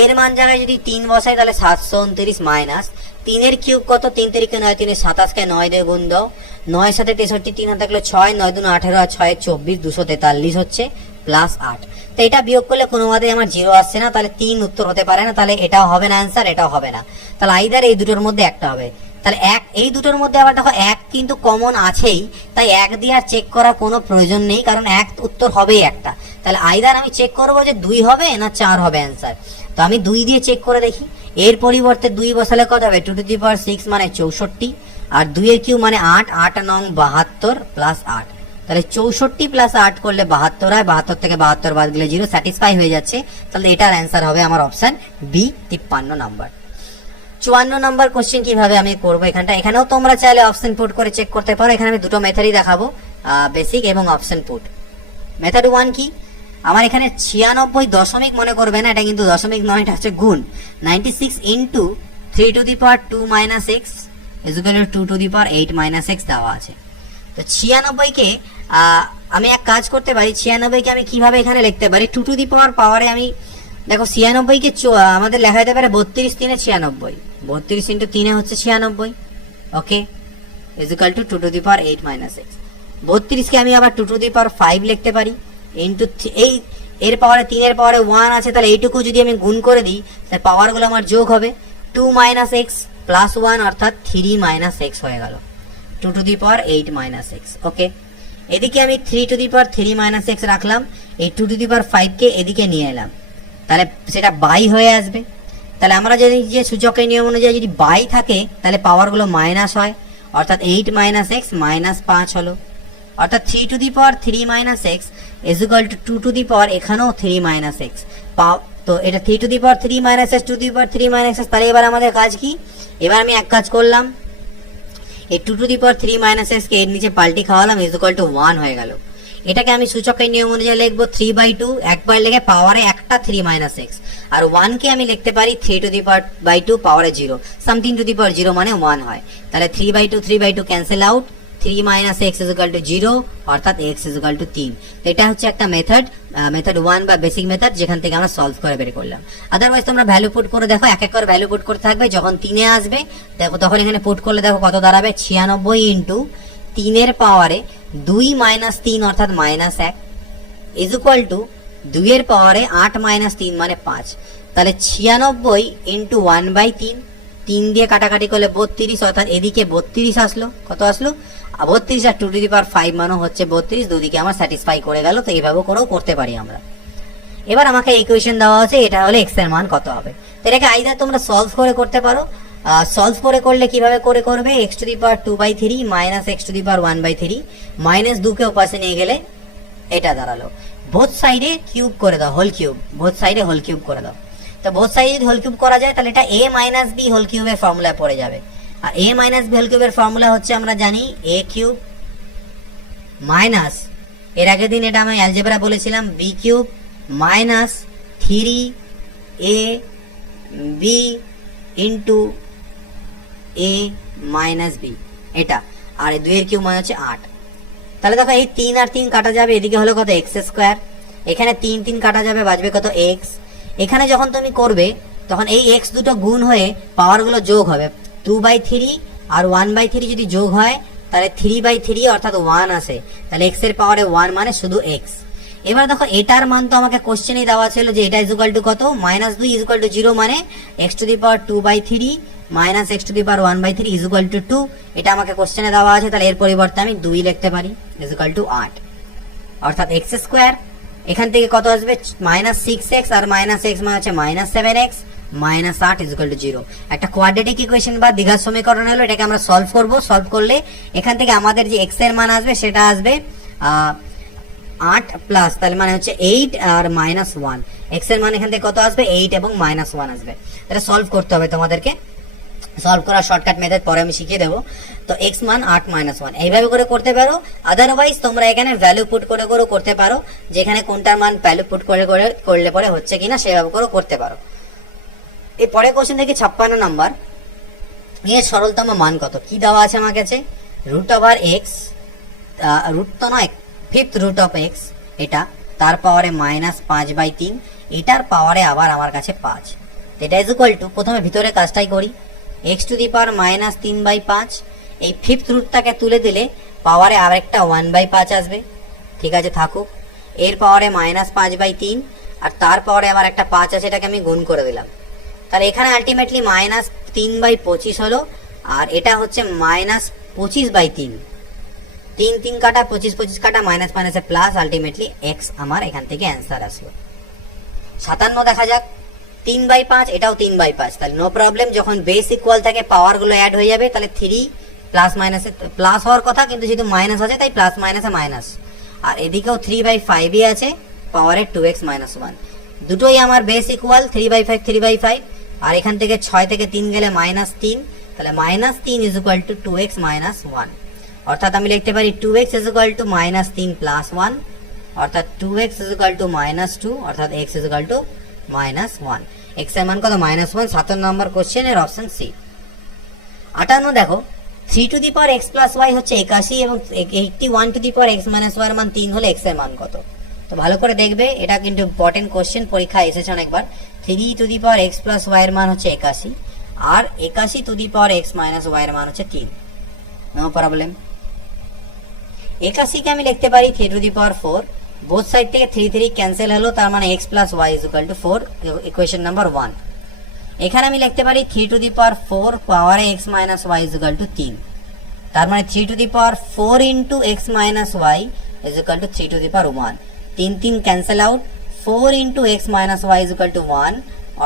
এর মান জায়গায় যদি 3 বসাই তাহলে 729 মাইনাস 3 এর কিউব কত 3 তিরিকে 9, 3 27 কে 9 দিয়ে গুণ দাও, 9 সাথে 63, 3 হাতে থাকলে 6, 9 2 18 আর 6 24, 243 হচ্ছে প্লাস 8। তো এটা বিয়োগ করলে কোনো মতে আমার 0 আসছে না, তাহলে 3 উত্তর হতে পারে না, তাহলে এটাও হবে না অ্যান্সার, এটাও হবে না। তাহলে আইদার এই দুটোর মধ্যে একটা হবে। তাহলে এই দুটোর মধ্যে আবার দেখো 1 কিন্তু কমন আছেই, তাই 1 দিয়ে আর চেক করার কোনো প্রয়োজন নেই, কারণ 1 উত্তর হবেই একটা। তাহলে আইদার আমি চেক করবো যে 2 হবে না 4 হবে অ্যান্সার। তো আমি 2 দিয়ে চেক করে দেখি। এর পরিবর্তে 2 বসালে কত হবে 2 টু দি পাওয়ার 6 মানে 64, আর 2 এর কিউব মানে 8, 8 9 72 প্লাস 8, তাহলে 64 প্লাস 8 করলে 72 হয়, 72 থেকে 72 বাদ গেলে 0, স্যাটিসফাই হয়ে যাচ্ছে। তাহলে এটার অ্যান্সার হবে আমার option b 53 number. 54 number question কিভাবে আমি করবো এখানটা, এখানেও তোমরা চাইলে অপশন পুট করে চেক করতে পারো। এখানে আমি দুটো মেথডই দেখাবো, বেসিক এবং অপশন পুট। মেথড 1 কি, আমার এখানে 96 দশমিক মনে করবে না, এটা কিন্তু দশমিক নয়, এটা হচ্ছে গুণ। 96 into 3 to the power 2 minus x equal to 2 to the power 8 minus x দেওয়া আছে। তো 96 কে আমি এক কাজ করতে পারি, 96 কে আমি কিভাবে এখানে লিখতে পারি, 2 টু দি পাওয়ার পাওয়ারে আমি দেখো 96 কে আমাদের লেখা যেতে পারে 32 3 96, 32 ইন্টু 3 হচ্ছে 96, okay. Is equal to 2 to the power 8 minus x. 32 কে আমি আবার 2 টু দি পাওয়ার 5 লিখতে পারি ইনটু এই এর পাওয়ারে 3 এর পাওয়ারে 1 আছে, তাহলে এইটুকু যদি আমি গুণ করে দিই তাহলে পাওয়ারগুলো আমার যোগ হবে 2 মাইনাস এক্স প্লাস 1 অর্থাৎ 3 মাইনাস এক্স হয়ে গেল 2 to the power 8 minus x. Okay, এদিকে আমি 3 to the power 3 minus x রাখলাম, এই 2 টু দি পাওয়ার 5 কে এদিকে নিয়ে এলাম, তাহলে সেটা বাই হয়ে আসবে। তাহলে আমরা যদি যে সূচকের নিয়ম অনুযায়ী যদি বাই থাকে তাহলে পাওয়ারগুলো মাইনাস হয়, অর্থাৎ 8 মাইনাস এক্স মাইনাস 5 হলো, অর্থাৎ 3 to the power 3 minus x is equal to 2 to the power এখানেও 3 মাইনাস এক্স। তো এটা 3 to the power 3 minus x 2 to the power 3 minus x. তাহলে এবার আমাদের কাজ কি, এবার আমি এক কাজ করলাম, এই 2 to the power 3 minus x কে এর নিচে পাল্টি খাওয়ালাম, ইজ ইকুয়াল টু 1 হয়ে গেল। এটাকে আমি সূচকের নিয়ম অনুযায়ী লিখবো 3/2, একবার লেগে পাওয়ারে একটা 3 মাইনাস এক্স, আর 1 কে আমি লিখতে পারি 3 টু দি পাওয়ার বাই 2 পাওয়ারে 0, সামথিং টু দি পাওয়ার 0 মানে 1 হয়। তাহলে 3/2 cancel out, 3 minus x is equal two 0 অর্থাৎ এক্স ইজ ইকুয়াল টু 3। তো এটা হচ্ছে একটা মেথড 1 বা বেসিক মেথড, যেখান থেকে আমরা সলভ করে বের করলাম। আদারওয়াইজ তোমরা ভ্যালু পুট করে দেখো, এক এক করে ভ্যালু পুট করতে থাকবে, যখন 3 এ আসবে দেখো তখন এখানে পুট করলে দেখো কত দাঁড়াবে, 96 ইন্টু 3 এর পাওয়ারে 2 মাইনাস 3 অর্থাৎ মাইনাস 1 ইজ ইকুয়াল টু 2 এর পাওয়ারে 8 মাইনাস 3 মানে 5। তাহলে 96 ইন্টু 1/3, 3 দিয়ে কাটাকাটি করলে 32 অর্থাৎ এদিকে 32 আসলো, কত আসলো 32, আর 2 টু দি পাওয়ার 5 মানও হচ্ছে 32, দুদিকে আমার স্যাটিসফাই করে গেল। তো এইভাবে করেও করতে পারি আমরা। এবার আমাকে ইকুয়েশন দেওয়া আছে, এটা হলে এক্স এর মান কত হবে। তো এটাকে আইদার তোমরা সলভ করে করতে পারো, সলভ করে করলে কিভাবে করে করবে, x to the power 2/3 minus x to the power 1/3 minus 2 কে ওপাশে নিয়ে গেলে এটা দাঁড়ালো, বোথ সাইডে কিউব করে দাও, হোল কিউব, বোথ সাইডে হোল কিউব করে দাও। তো বোথ সাইডে যদি হোল কিউব করা যায় তাহলে এটা a মাইনাস বি হোল কিউবের ফর্মুলায় পড়ে যাবে। আর a মাইনাস বি হোল কিউবের ফর্মুলা হচ্ছে আমরা জানি a কিউব মাইনাস, এর আগের দিন এটা আমি অ্যালজেব্রা বলেছিলাম, b cube minus 3ab into a minus b, এটা, আর 2 এর কিউব মানে হচ্ছে 8। তাহলে দেখো এই 3 আর 3 কাটা যাবে, এদিকে হলো কত এক্স স্কোয়ার, এখানে 3 3 কাটা যাবে, বাঁচবে কত এক্স। এখানে যখন তুমি করবে তখন এই এক্স দুটো গুণ হয়ে পাওয়ারগুলো যোগ হবে, 2/3 আর 1/3 যদি যোগ হয় তাহলে 3/3 অর্থাৎ 1 আসে, তাহলে এক্স এর পাওয়ারে 1 মানে শুধু এক্স। এবার দেখো এটার মান তো আমাকে কোশ্চেনে দেওয়া ছিল যে এটা ইজ ইকুয়াল টু কত, -2 ইজ ইকুয়াল টু 0 মানে x to the power 2/3 minus x to the power 1/3 is equal to 2, এটা আমাকে কোশ্চেনে দেওয়া আছে। তাহলে এর পরিবর্তে আমি 2 লিখতে পারি, ইজ ইকুয়াল টু 8 অর্থাৎ এক্স স্কোয়ার, এখান থেকে কত আসবে -6x আর -x মানে হচ্ছে -7x minus 8 is equal two 0। একটা কোয়াড্রেটিক ইকুয়েশন বা দ্বিঘাত সমীকরণ হলো, এটাকে আমরা সলভ করব। সলভ করলে এখান থেকে আমাদের যে x এর মান আসবে সেটা আসবে 8 প্লাস, তাহলে মানে হচ্ছে 8 আর -1, x এর মান এখান থেকে কত আসবে 8 এবং -1 আসবে। এটা সলভ করতে হবে তোমাদেরকে, সলভ করার শর্টকাট মেথড পরে আমি শিখিয়ে দেবো। তো x মান 8 -1 এইভাবে করে করতে পারো। আদারওয়াইজ তোমরা এখানে ভ্যালু পুট করে করে করতে পারো, যেখানে কোনটার মান ভ্যালু পুট করে করে করলে পরে হচ্ছে কিনা সেভাবে করে করতে পারো। এই পরের কোশ্চেন থেকে 56 নাম্বার, এর সরলতম মান কত, কি দেওয়া আছে আমার কাছে, রুট ওভার এক্স, রুট তো নয়, ফিফথ রুট অফ এক্স, এটা তার পাওয়ারে -5/3, এটার পাওয়ারে আবার আমার কাছে 5। এটা ইজ ইকুয়াল টু, প্রথমে ভিতরে কাজটাই করি, এক্স টু দি পাওয়ার -3/5, এই ফিফথ রুটটাকে তুলে দিলে পাওয়ারে আর একটা 1/5 আসবে, ঠিক আছে থাকুক। এর পাওয়ারে -5/3 আর তার পাওয়ারে আবার একটা 5 আছে, এটাকে আমি গুণ করে দিলাম। তাহলে এখানে আলটিমেটলি -3/25 হলো, আর এটা হচ্ছে -25/3, 3 3 কাটা 25 25 কাটা মাইনাস মাইনাসে প্লাস, আলটিমেটলি এক্স আমার এখান থেকে অ্যান্সার আসলো 57। দেখা যাক 3/5, এটাও 3/5, তাহলে নো প্রবলেম, যখন বেস ইকুয়াল থাকে পাওয়ার গুলো অ্যাড হয়ে যাবে, তাহলে 3 প্লাস মাইনাসে প্লাস হওয়ার কথা, কিন্তু যেহেতু মাইনাস আছে তাই প্লাস মাইনাসে মাইনাস, আর এদিকেও 3/5ই আছে, পাওয়ারে 2x - 1, দুটোই আমার বেস ইকুয়াল, 3/5 3/5, আর এখান থেকে 6 থেকে 3 গেলে -3, তাহলে -3 ইজ ইকুয়াল টু 2x - 1, অর্থাৎ আমি লিখতে পারি 2x is equal to -3 plus 1, অর্থাৎ 2x ইজ ইকুয়াল টু -2, অর্থাৎ x is equal to -1। x এর মান কত, -1। 7 নম্বর কোশ্চেনের অপশন সি। 58 দেখো, 3 to the power x plus y হচ্ছে 81 এবং 81 two the power x minus y এর মান 3 হলে x এর মান কত। তো ভালো করে দেখবে, এটা কিন্তু ইম্পর্টেন্ট কোশ্চেন, পরীক্ষায় এসেছে অনেকবার। 3 to the power x plus y এর মান হচ্ছে 81, আর 81 two the power x minus y এর মান হচ্ছে 3। No problem. 81 কে আমি লিখতে পারি 3 to the power 4, both side থেকে 3 3 ক্যান্সেল হলো, তার মানে x plus y is equal to 4, equation number 1। এখানে আমি লিখতে পারি 3 টু দি পাওয়ার 4 পাওয়ারে x minus y is equal to 3, তার মানে 3 to the power 4 into x minus y is equal to 3 to the power 1, 3 3 cancel out, 4 into x minus y is equal to 1,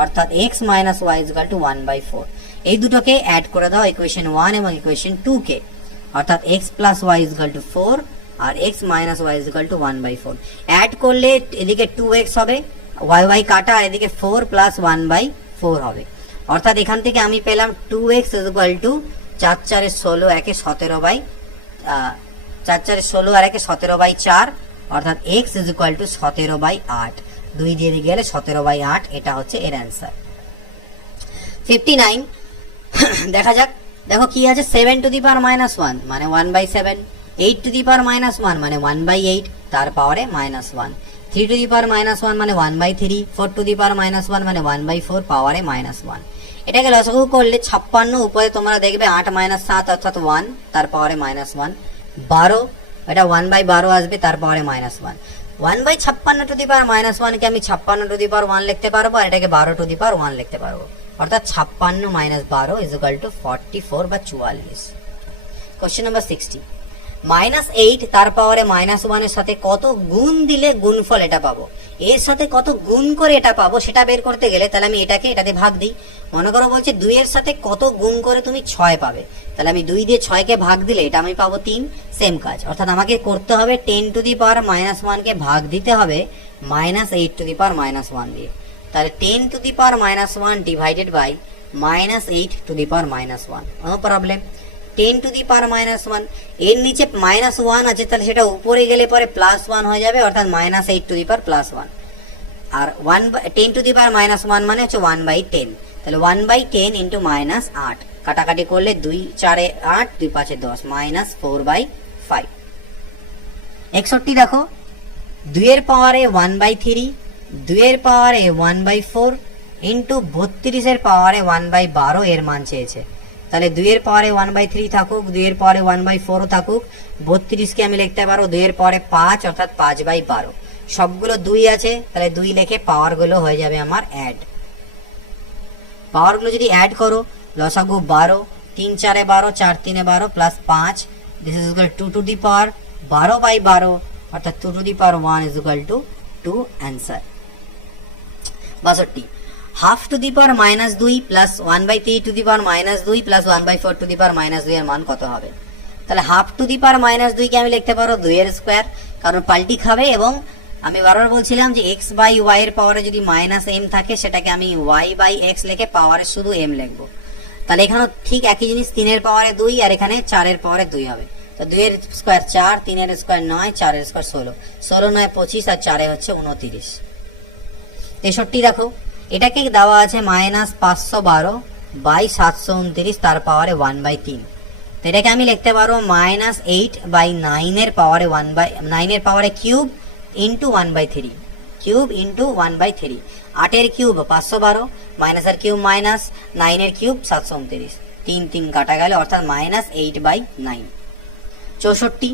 অর্থাৎ x minus y is equal to 1/4। এই দুটোকে add করে দাও equation 1 এবং equation 2 কে, অর্থাৎ x plus y is equal to 4 আর x minus y is equal to 1/4। Add করলে এদিকে 2x হবে, y কাটা, আর এদিকে 4 প্লাস 1/4 হবে, অর্থাৎ এখান থেকে আমি পেলাম 2x ইজ ইকুয়াল টু 4 4 16 একে 17 4 4 16 আর একে 17/4, অর্থাৎ x ইজ ইকুয়াল টু 17/8, 2 দিয়ে গেলে 17/8, এটা হচ্ছে এর অ্যান্সার। 59 দেখা যাক, দেখো কি আছে, 7 টু দি পাওয়ার -1 মানে 1/7, 8 টু দি পাওয়ার -1 মানে 1/8 তার পাওয়ারে -1, 3 টু দি পাওয়ার -1 মানে 1/3, 4 টু দি পাওয়ার -1 মানে 1/4 পাওয়ারে -1। এটাকে লসাগু করলে 56 উপরে তোমরা দেখবে 8 - 7 অর্থাৎ 1 তার পাওয়ারে -1, 12 এটা 1/12 আসবে তার পাওয়ারে -1, 1/56 টু দি পাওয়ার -1 কে আমি 56 টু দি পাওয়ার 1 লিখতে পারবো, আর এটাকে 12 টু দি পাওয়ার 1 লিখতে পারবো, অর্থাৎ 56 - 12 ইজ ইকুয়াল টু 44 বা 44। কোশ্চেন নাম্বার 60, -8 তার পাওয়ারে -1 এর সাথে কত গুণ দিলে গুণফল এটা পাবো, এর সাথে কত গুণ করে এটা পাবো সেটা বের করতে গেলে তাহলে আমি এটাকে এটাতে ভাগ দিই। মনে করো বলছে 2 এর সাথে কত গুণ করে তুমি 6 পাবে, তাহলে আমি 2 দিয়ে 6 কে ভাগ দিলে এটা আমি পাবো 3, সেম কাজ, অর্থাৎ আমাকে করতে হবে 10 টু দি পাওয়ার -1 কে ভাগ দিতে হবে -8 টু দি পাওয়ার -1 দিয়ে, তাহলে 10 to the power -1 divided by -8 to the power -1, no problem. 10 to the power -1 এর নিচে -1 আছে, তাহলে সেটা উপরে গেলে পরে +1 হয়ে যাবে, অর্থাৎ -8 to the power +1, R 10 to the power -1 মানে হচ্ছে 1/10, তাহলে 1/10 ইন্টু -8, কাটাকাটি করলে 2 4 8 2 5 10 -4/5। 61 দেখো, 2 এর পাওয়ারে 1/3, 2 এর পাওয়ারে 1/4 ইন্টু 32 এর পাওয়ারে 1/12 এর মান চেয়েছে, তাহলে 2 এর পাওয়ারে 1/3 থাকুক, 2 এর পাওয়ারে 1/4 থাকুক, 32 কে আমি লিখতে পারবো 2 এর পাওয়ারে 5 অর্থাৎ 5/12, সবগুলো 2 আছে, তাহলে 2 লিখে পাওয়ার গুলো হয়ে যাবে আমার অ্যাড। পাওয়ার গুলো যদি অ্যাড করো লসাগু 12, 3 4 12, 4 3 12 plus 5, this is equal 2 to the power 12/12, অর্থাৎ 2 to the power 1 is equal to 2, answer. 62, half to the power -2 plus 1/3 to the power -2 plus 1/4 to the power -2 এর মান কত হবে, তাহলে হাফ টু দি পাওয়ার -2 কে আমি লিখতে পারবো 2 এর স্কয়ার, কারণ পাল্টি খাবে, এবং আমি বারবার বলছিলাম যে x বাই y এর পাওয়ারে যদি -m থাকে সেটাকে আমি y বাই x লিখে পাওয়ারে শুধু m লিখবো, তাহলে এখানে ঠিক একই জিনিস, 3 এর পাওয়ারে 2 আর এখানে 4 এর পাওয়ারে 2 হবে, তো 2 এর স্কয়ার 4, 3 এর স্কয়ার 9, 4 এর স্কয়ার 16, 16 9 25 আর 4 হচ্ছে 29। 63 দেখো, এটাকে দেওয়া আছে -512 বাই 729 তার পাওয়ারে 1/3, তো এটাকে আমি লিখতে পারবো -8/9 এর পাওয়ারে 1/9 এর পাওয়ারে কিউব ইন্টু 1/3, কিউব ইন্টু 1/3, 8 এর কিউব 512 মাইনাস এর কিউব মাইনাস 9 এর কিউব 729, 3 3 কাটা গেল, অর্থাৎ -8/9। 64,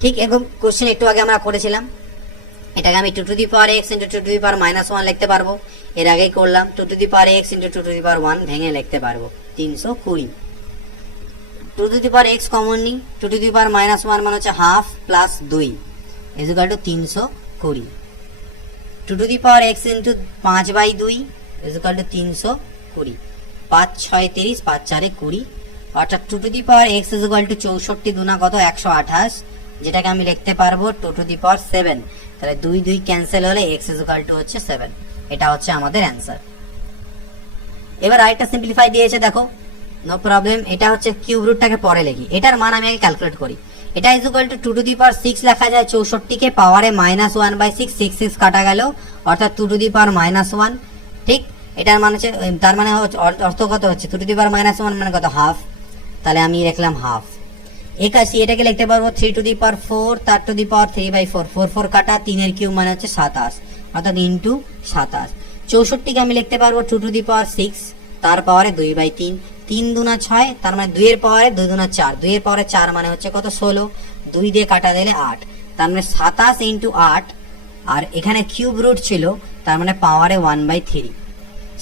ঠিক এরকম কোশ্চেন একটু আগে আমরা করেছিলাম, এটাকে আমি 2 to the power x into 2 to the power -1 লিখতে পারবো, এর আগেই করলাম, 2 to the power x into 2 to the power 1 ভেঙে লিখতে পারবো 320, 2 to the power x common নিই, 2 টু দি পাওয়ার -1 মানে হচ্ছে half plus 2 is equal to 320, 2 to the power x into 5/2 is equal to 320, 5 6 30, 5 4 20, অর্থাৎ 2 to the power x is equal two 64 দুনা কত 128, যেটাকে আমি লিখতে পারবো 2 টু দি পাওয়ার 7, তাহলে 2 2 ক্যান্সেল হলে x ইজ ইকুয়াল টু হচ্ছে 7, এটা হচ্ছে আমাদের অ্যান্সার। এবার আরেকটা সিম্পলিফাই দিয়েছে দেখো, নো প্রবলেম, এটা হচ্ছে কিউব রুটটাকে পরে লিখি, এটার মান আমি আগে ক্যালকুলেট করি, এটা is equal to 2 to the power 6 লেখা যায়, 64 কে পাওয়ারে -1/6, 6 6 কাটা গেল, অর্থাৎ 2 টু দি পাওয়ার -1, ঠিক, এটার মানে হচ্ছে, তার মানে অর্থ কত হচ্ছে 2 টু দি পাওয়ার -1 মানে কত হাফ, তাহলে আমি লিখলাম হাফ। 81, এটাকে লিখতে পারবো 3 টু দি পাওয়ার 4 তার টু দি পাওয়ার 3/4, 4 4 কাটা, 3 এর কিউব মানে হচ্ছে 27, অর্থাৎ ইন্টু 27। 64 কে আমি লিখতে পারবো 2 টু দি পাওয়ার 6 তার পাওয়ারে 2/3, তিন দুনা ছয়, তার মানে দুইয়ের পাওয়ারে দুই দুনা চার, দুইয়ের পাওয়ারে চার মানে হচ্ছে কত 16, দুই দিয়ে কাটা দিলে 8, তার মানে 27 ইন্টু 8, আর এখানে কিউব রুট ছিল তার মানে পাওয়ারে 1/3।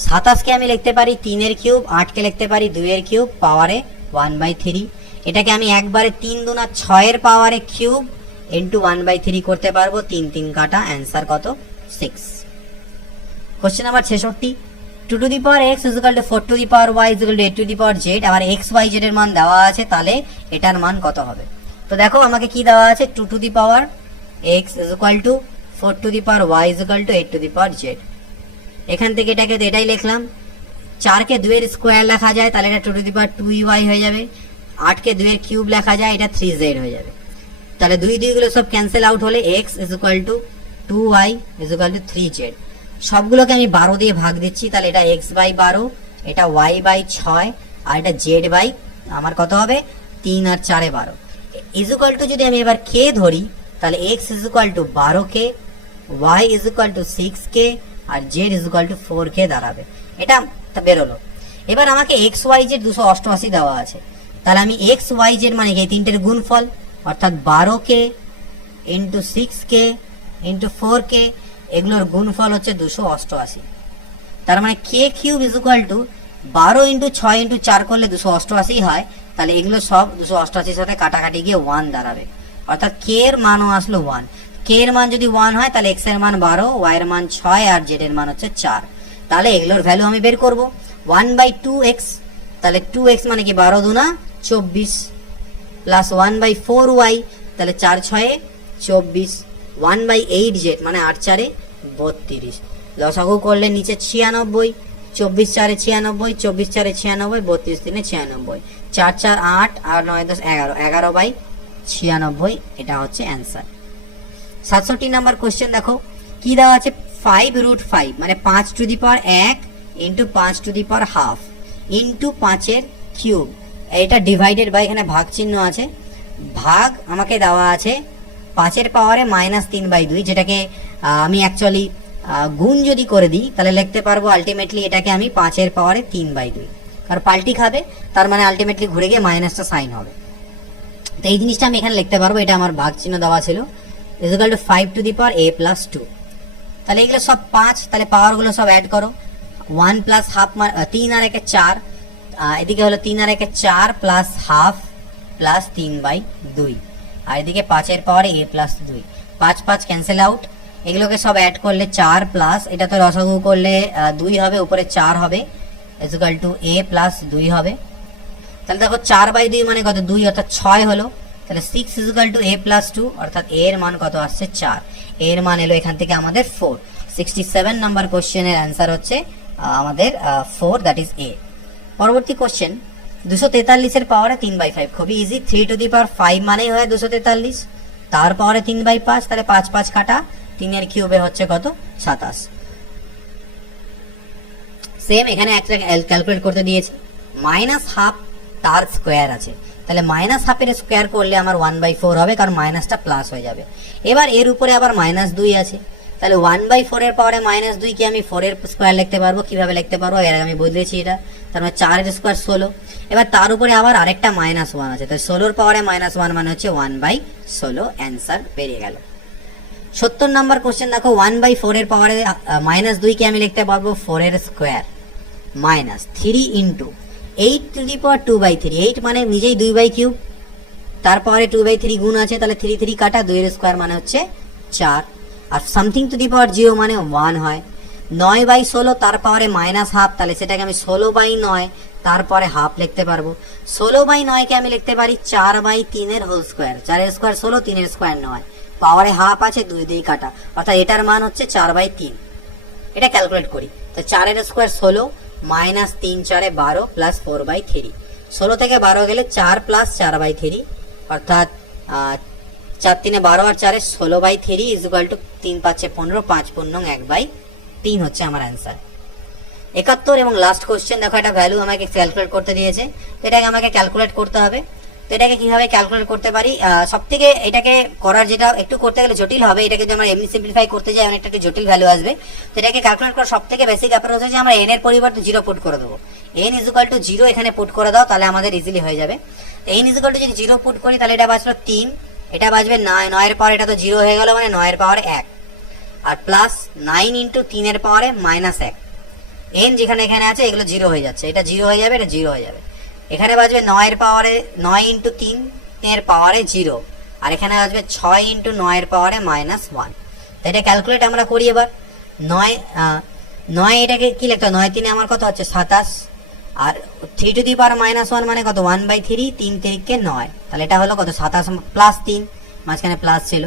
27কে আমি লিখতে পারি 3 এর কিউব, 8কে লিখতে পারি 2 এর কিউব, পাওয়ারে 1/3। এটাকে আমি একবারে 3 দুনা 6 এর পাওয়ারে কিউব ইন্টু 1/3 করতে পারবো, 3 3 কাটা, অ্যান্সার কত 6। Question number 66, 2 to the power x is equal to 4 to the power y is equal two 8 to the power z। আবার x y z এর মান দেওয়া আছে, তাহলে এটার মান কত হবে? তো দেখো আমাকে কি দেওয়া আছে, 2 to the power x is equal to 4 to the power y is equal two 8 to the power z। এখান থেকে এটাকে এটাই লিখলাম। 4কে 2 এর স্কোয়ার লেখা যায়, তাহলে এটা 2 টু দি পাওয়ার 2y হয়ে যাবে। 8কে 2 এর কিউব লেখা যায়, এটা 3z হয়ে যাবে। তাহলে 2 2 গুলো সব ক্যান্সেল আউট হলে x is equal two 2y is equal two 3z। সবগুলোকে আমি 12 দিয়ে ভাগ দিচ্ছি, তাহলে এটা x বাই 12, এটা y বাই 6, আর এটা z বাই আমার কত হবে 3 আর 4 এ 12 ইজ ইকুয়াল টু, যদি আমি এবার k ধরি তাহলে x is equal to 12k, y is equal to 6k, আর z is equal to 4k দাঁড়াবে। এটা বেরোলো। এবার আমাকে x y z 288 দেওয়া আছে, তাহলে আমি x y z মানে কি এই তিনটের গুণফল, অর্থাৎ 12k into 6k into 4k, এগুলোর গুণফল হচ্ছে 288। তার মানে k cube is equal two 12 into 6 into 4 করলে 288 হয়, তাহলে এগুলো সব 288 সাথে কাটাকাটি গিয়ে 1 দাঁড়াবে, অর্থাৎ k এর মানও আসলো 1। k এর মান যদি 1 হয় তাহলে x এর মান 12, y এর মান 6, আর z এর মান হচ্ছে 4। তাহলে এগুলোর ভ্যালু আমি বের করব 1/2x, তাহলে 2x মানে কি 12 দুনা 24, প্লাস 1/4y, তাহলে 4 6 24, 1/8z মানে 8 4 32। লসাগু করলে নিচে 96, 24 4 96, 24 4 96, 32 3 96, 4 4 8 আর 9 10 11, 11/96, এটা হচ্ছে অ্যান্সার। 67 নাম্বার কোশ্চেন দেখো কি দেওয়া আছে, 5√5 মানে 5 to the power 1 into 5 to the power half into 5 এর কিউব। এটা ডিভাইডেড বাই, এখানে ভাগ চিহ্ন আছে, ভাগ আমাকে দেওয়া আছে 5 এর পাওয়ারে -3/2, যেটাকে আমি অ্যাকচুয়ালি গুণ যদি করে দিই তাহলে লিখতে পারবো আলটিমেটলি এটাকে আমি 5 এর পাওয়ারে 3/2, কারণ পাল্টি খাবে, তার মানে আলটিমেটলি ঘুরে গিয়ে মাইনাসটা সাইন হবে। তো এই জিনিসটা আমি এখানে লিখতে পারবো, এটা আমার ভাগ চিহ্ন দেওয়া ছিল, is equal two 5 to the power a plus 2। তাহলে এগুলো সব 5, তাহলে পাওয়ারগুলো সব অ্যাড করো, 1 প্লাস হাফ 3 আর 1 4, এদিকে হলো 3 আর 1 4 প্লাস হাফ প্লাস 3/2, আর এদিকে 5 এর পাওয়ারে a প্লাস 2, 5 5 ক্যান্সেল আউট, এগুলোকে সব অ্যাড করলে 4 প্লাস, এটা তো রসগু করলে 2 হবে, উপরে 4 হবে, is equal two a plus 2 হবে। তাহলে দেখো 4/2 মানে কত 2, অর্থাৎ 6 হলো, তাহলে 6 is equal two a plus 2, অর্থাৎ a এর মান কত আসছে 4, এর মান এলো এখান থেকে আমাদের 4। 67 নাম্বার কোশ্চেনের অ্যান্সার হচ্ছে আমাদের 4, দ্যাট ইজ a। পরবর্তী কোশ্চেন 243 এর পাওয়ারে 3/5, খুবই ইজি, 3 টু দি পাওয়ার 5 মানেই হয় 243, তার পাওয়ারে 3/5, তাহলে 5 5 কাটা, 3 এর কিউবে হচ্ছে কত 27। সেম এখানে একটা ক্যালকুলেট করতে দিয়েছে, -12 তার স্কোয়ার আছে, তাহলে -12 এর স্কোয়ার করলে আমার 1/4 হবে, কারণ মাইনাসটা প্লাস হয়ে যাবে। এবার এর উপরে আবার -2 আছে, তাহলে 1/4 এর পাওয়ারে -2 কে আমি 4 এর স্কোয়ার লিখতে পারবো, কিভাবে লিখতে পারবো এর আগে আমি বলেছি এটা, তার মানে 4 এর স্কোয়ার 16। এবার তার উপরে আবার আরেকটা -1 আছে, তাহলে 16 এর পাওয়ারে -1 মানে হচ্ছে 1/16, অ্যান্সার বেরিয়ে গেল। 70 নাম্বার কোশ্চেন দেখো, 1/4 এর পাওয়ারে -2 কে আমি লিখতে পারবো 4 এর square minus 3 into 8 to the power 2/3, 8 মানে নিজেই 2/3, তার পাওয়ারে 2/3 গুণ আছে, তাহলে 3 3 কাটা, 2 এর স্কোয়ার মানে হচ্ছে 4, আর সামথিং টু দি পাওয়ার 0 মানে 1 হয়। 9/16 তার পাওয়ারে -1/2, তাহলে সেটাকে আমি 16/9 তারপরে হাফ লিখতে পারবো। 16/9 কে আমি লিখতে পারি 4/3 এর হোল স্কোয়ার, 4 এর স্কোয়ার 16, 3 এর স্কোয়ার 9, পাওয়ারে হাফ আছে, 2 দিয়ে কাটা, অর্থাৎ এটার মান হচ্ছে 4/3। এটা ক্যালকুলেট করি, তো 4 এর স্কোয়ার 16 মাইনাস 3 4 12 প্লাস 4/3, 16 থেকে 12 গেলে 4 প্লাস 4/3, অর্থাৎ 4 3 12 আর 4 16/3 ইজ ইকুয়াল টু 3 5 15, 5 15 1/3 হচ্ছে আমার অ্যান্সার। 71 এবং লাস্ট কোশ্চেন দেখো, এটা ভ্যালু আমাকে ক্যালকুলেট করতে দিয়েছে, এটাকে আমাকে ক্যালকুলেট করতে হবে। তো এটাকে কিভাবে ক্যালকুলেট করতে পারি, সব থেকে এটাকে করার যেটা একটু করতে গেলে জটিল হবে, এটাকে যদি আমরা এমনি সিম্পলিফাই করতে যাই অনেকটা একটু জটিল ভ্যালু আসবে। তো এটাকে ক্যালকুলেট করার সব থেকে বেসিক অ্যাপ্রোচ হচ্ছে আমরা এন এর পরিবর্তে 0 পুট করে দেবো। n ইকুয়াল টু 0 এখানে পুট করে দাও, তাহলে আমাদের ইজিলি হয়ে যাবে। n ইকুয়াল টু যদি 0 পুট করি তাহলে এটা বাঁচলো 3, এটা বাজবে 9, 9 এর পাওয়ার এটা তো 0 হয়ে গেল, মানে 9 এর পাওয়ারে 1, আর প্লাস 9 ইন্টু 3 এর পাওয়ারে -1। n যেখানে এখানে আছে এগুলো 0 হয়ে যাচ্ছে, এটা 0 হয়ে যাবে, এটা 0 হয়ে যাবে। এখানে বাজবে 9 এর পাওয়ারে 9 ইন্টু 3 এর পাওয়ারে 0, আর এখানে বাজবে 6 ইন্টু 9 এর পাওয়ারে -1। তো এটা ক্যালকুলেট আমরা করি এবার। 9 এটাকে কি লিখতে হবে, 9 3 আমার কত হচ্ছে 27, আর 3 টু দি পাওয়ার -1 মানে কত 1/3, 3 3 9, তাহলে এটা হলো কত 27 প্লাস 3, মাঝখানে প্লাস ছিল।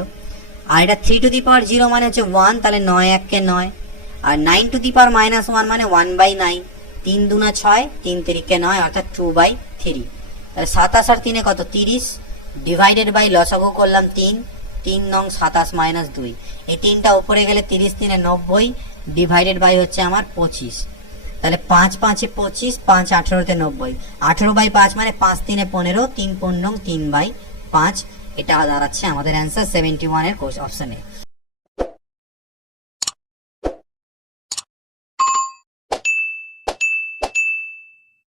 আর এটা 3 টু দি পাওয়ার 0 মানে হচ্ছে 1, তাহলে 9 1 কে 9, আর 9 টু দি পাওয়ার -1 মানে 1/9, 3 2 6, 3 3 কে 9, অর্থাৎ 2/3। তাহলে 27 আর 3 কত 30, ডিভাইডেড বাই লসাগু করলাম 3, 3 নং 27 - 2, এই 3টা উপরে গেলে 30 3 90, ডিভাইডেড বাই হচ্ছে আমার 25। তাহলে 5 5 এ 25, 5 18 তে 90, 18/5 মানে 5 3 এ 15, 3 4 নং 3/5, এটা দাঁড়াচ্ছে আমাদের অ্যান্সার 71 এর অপশনে।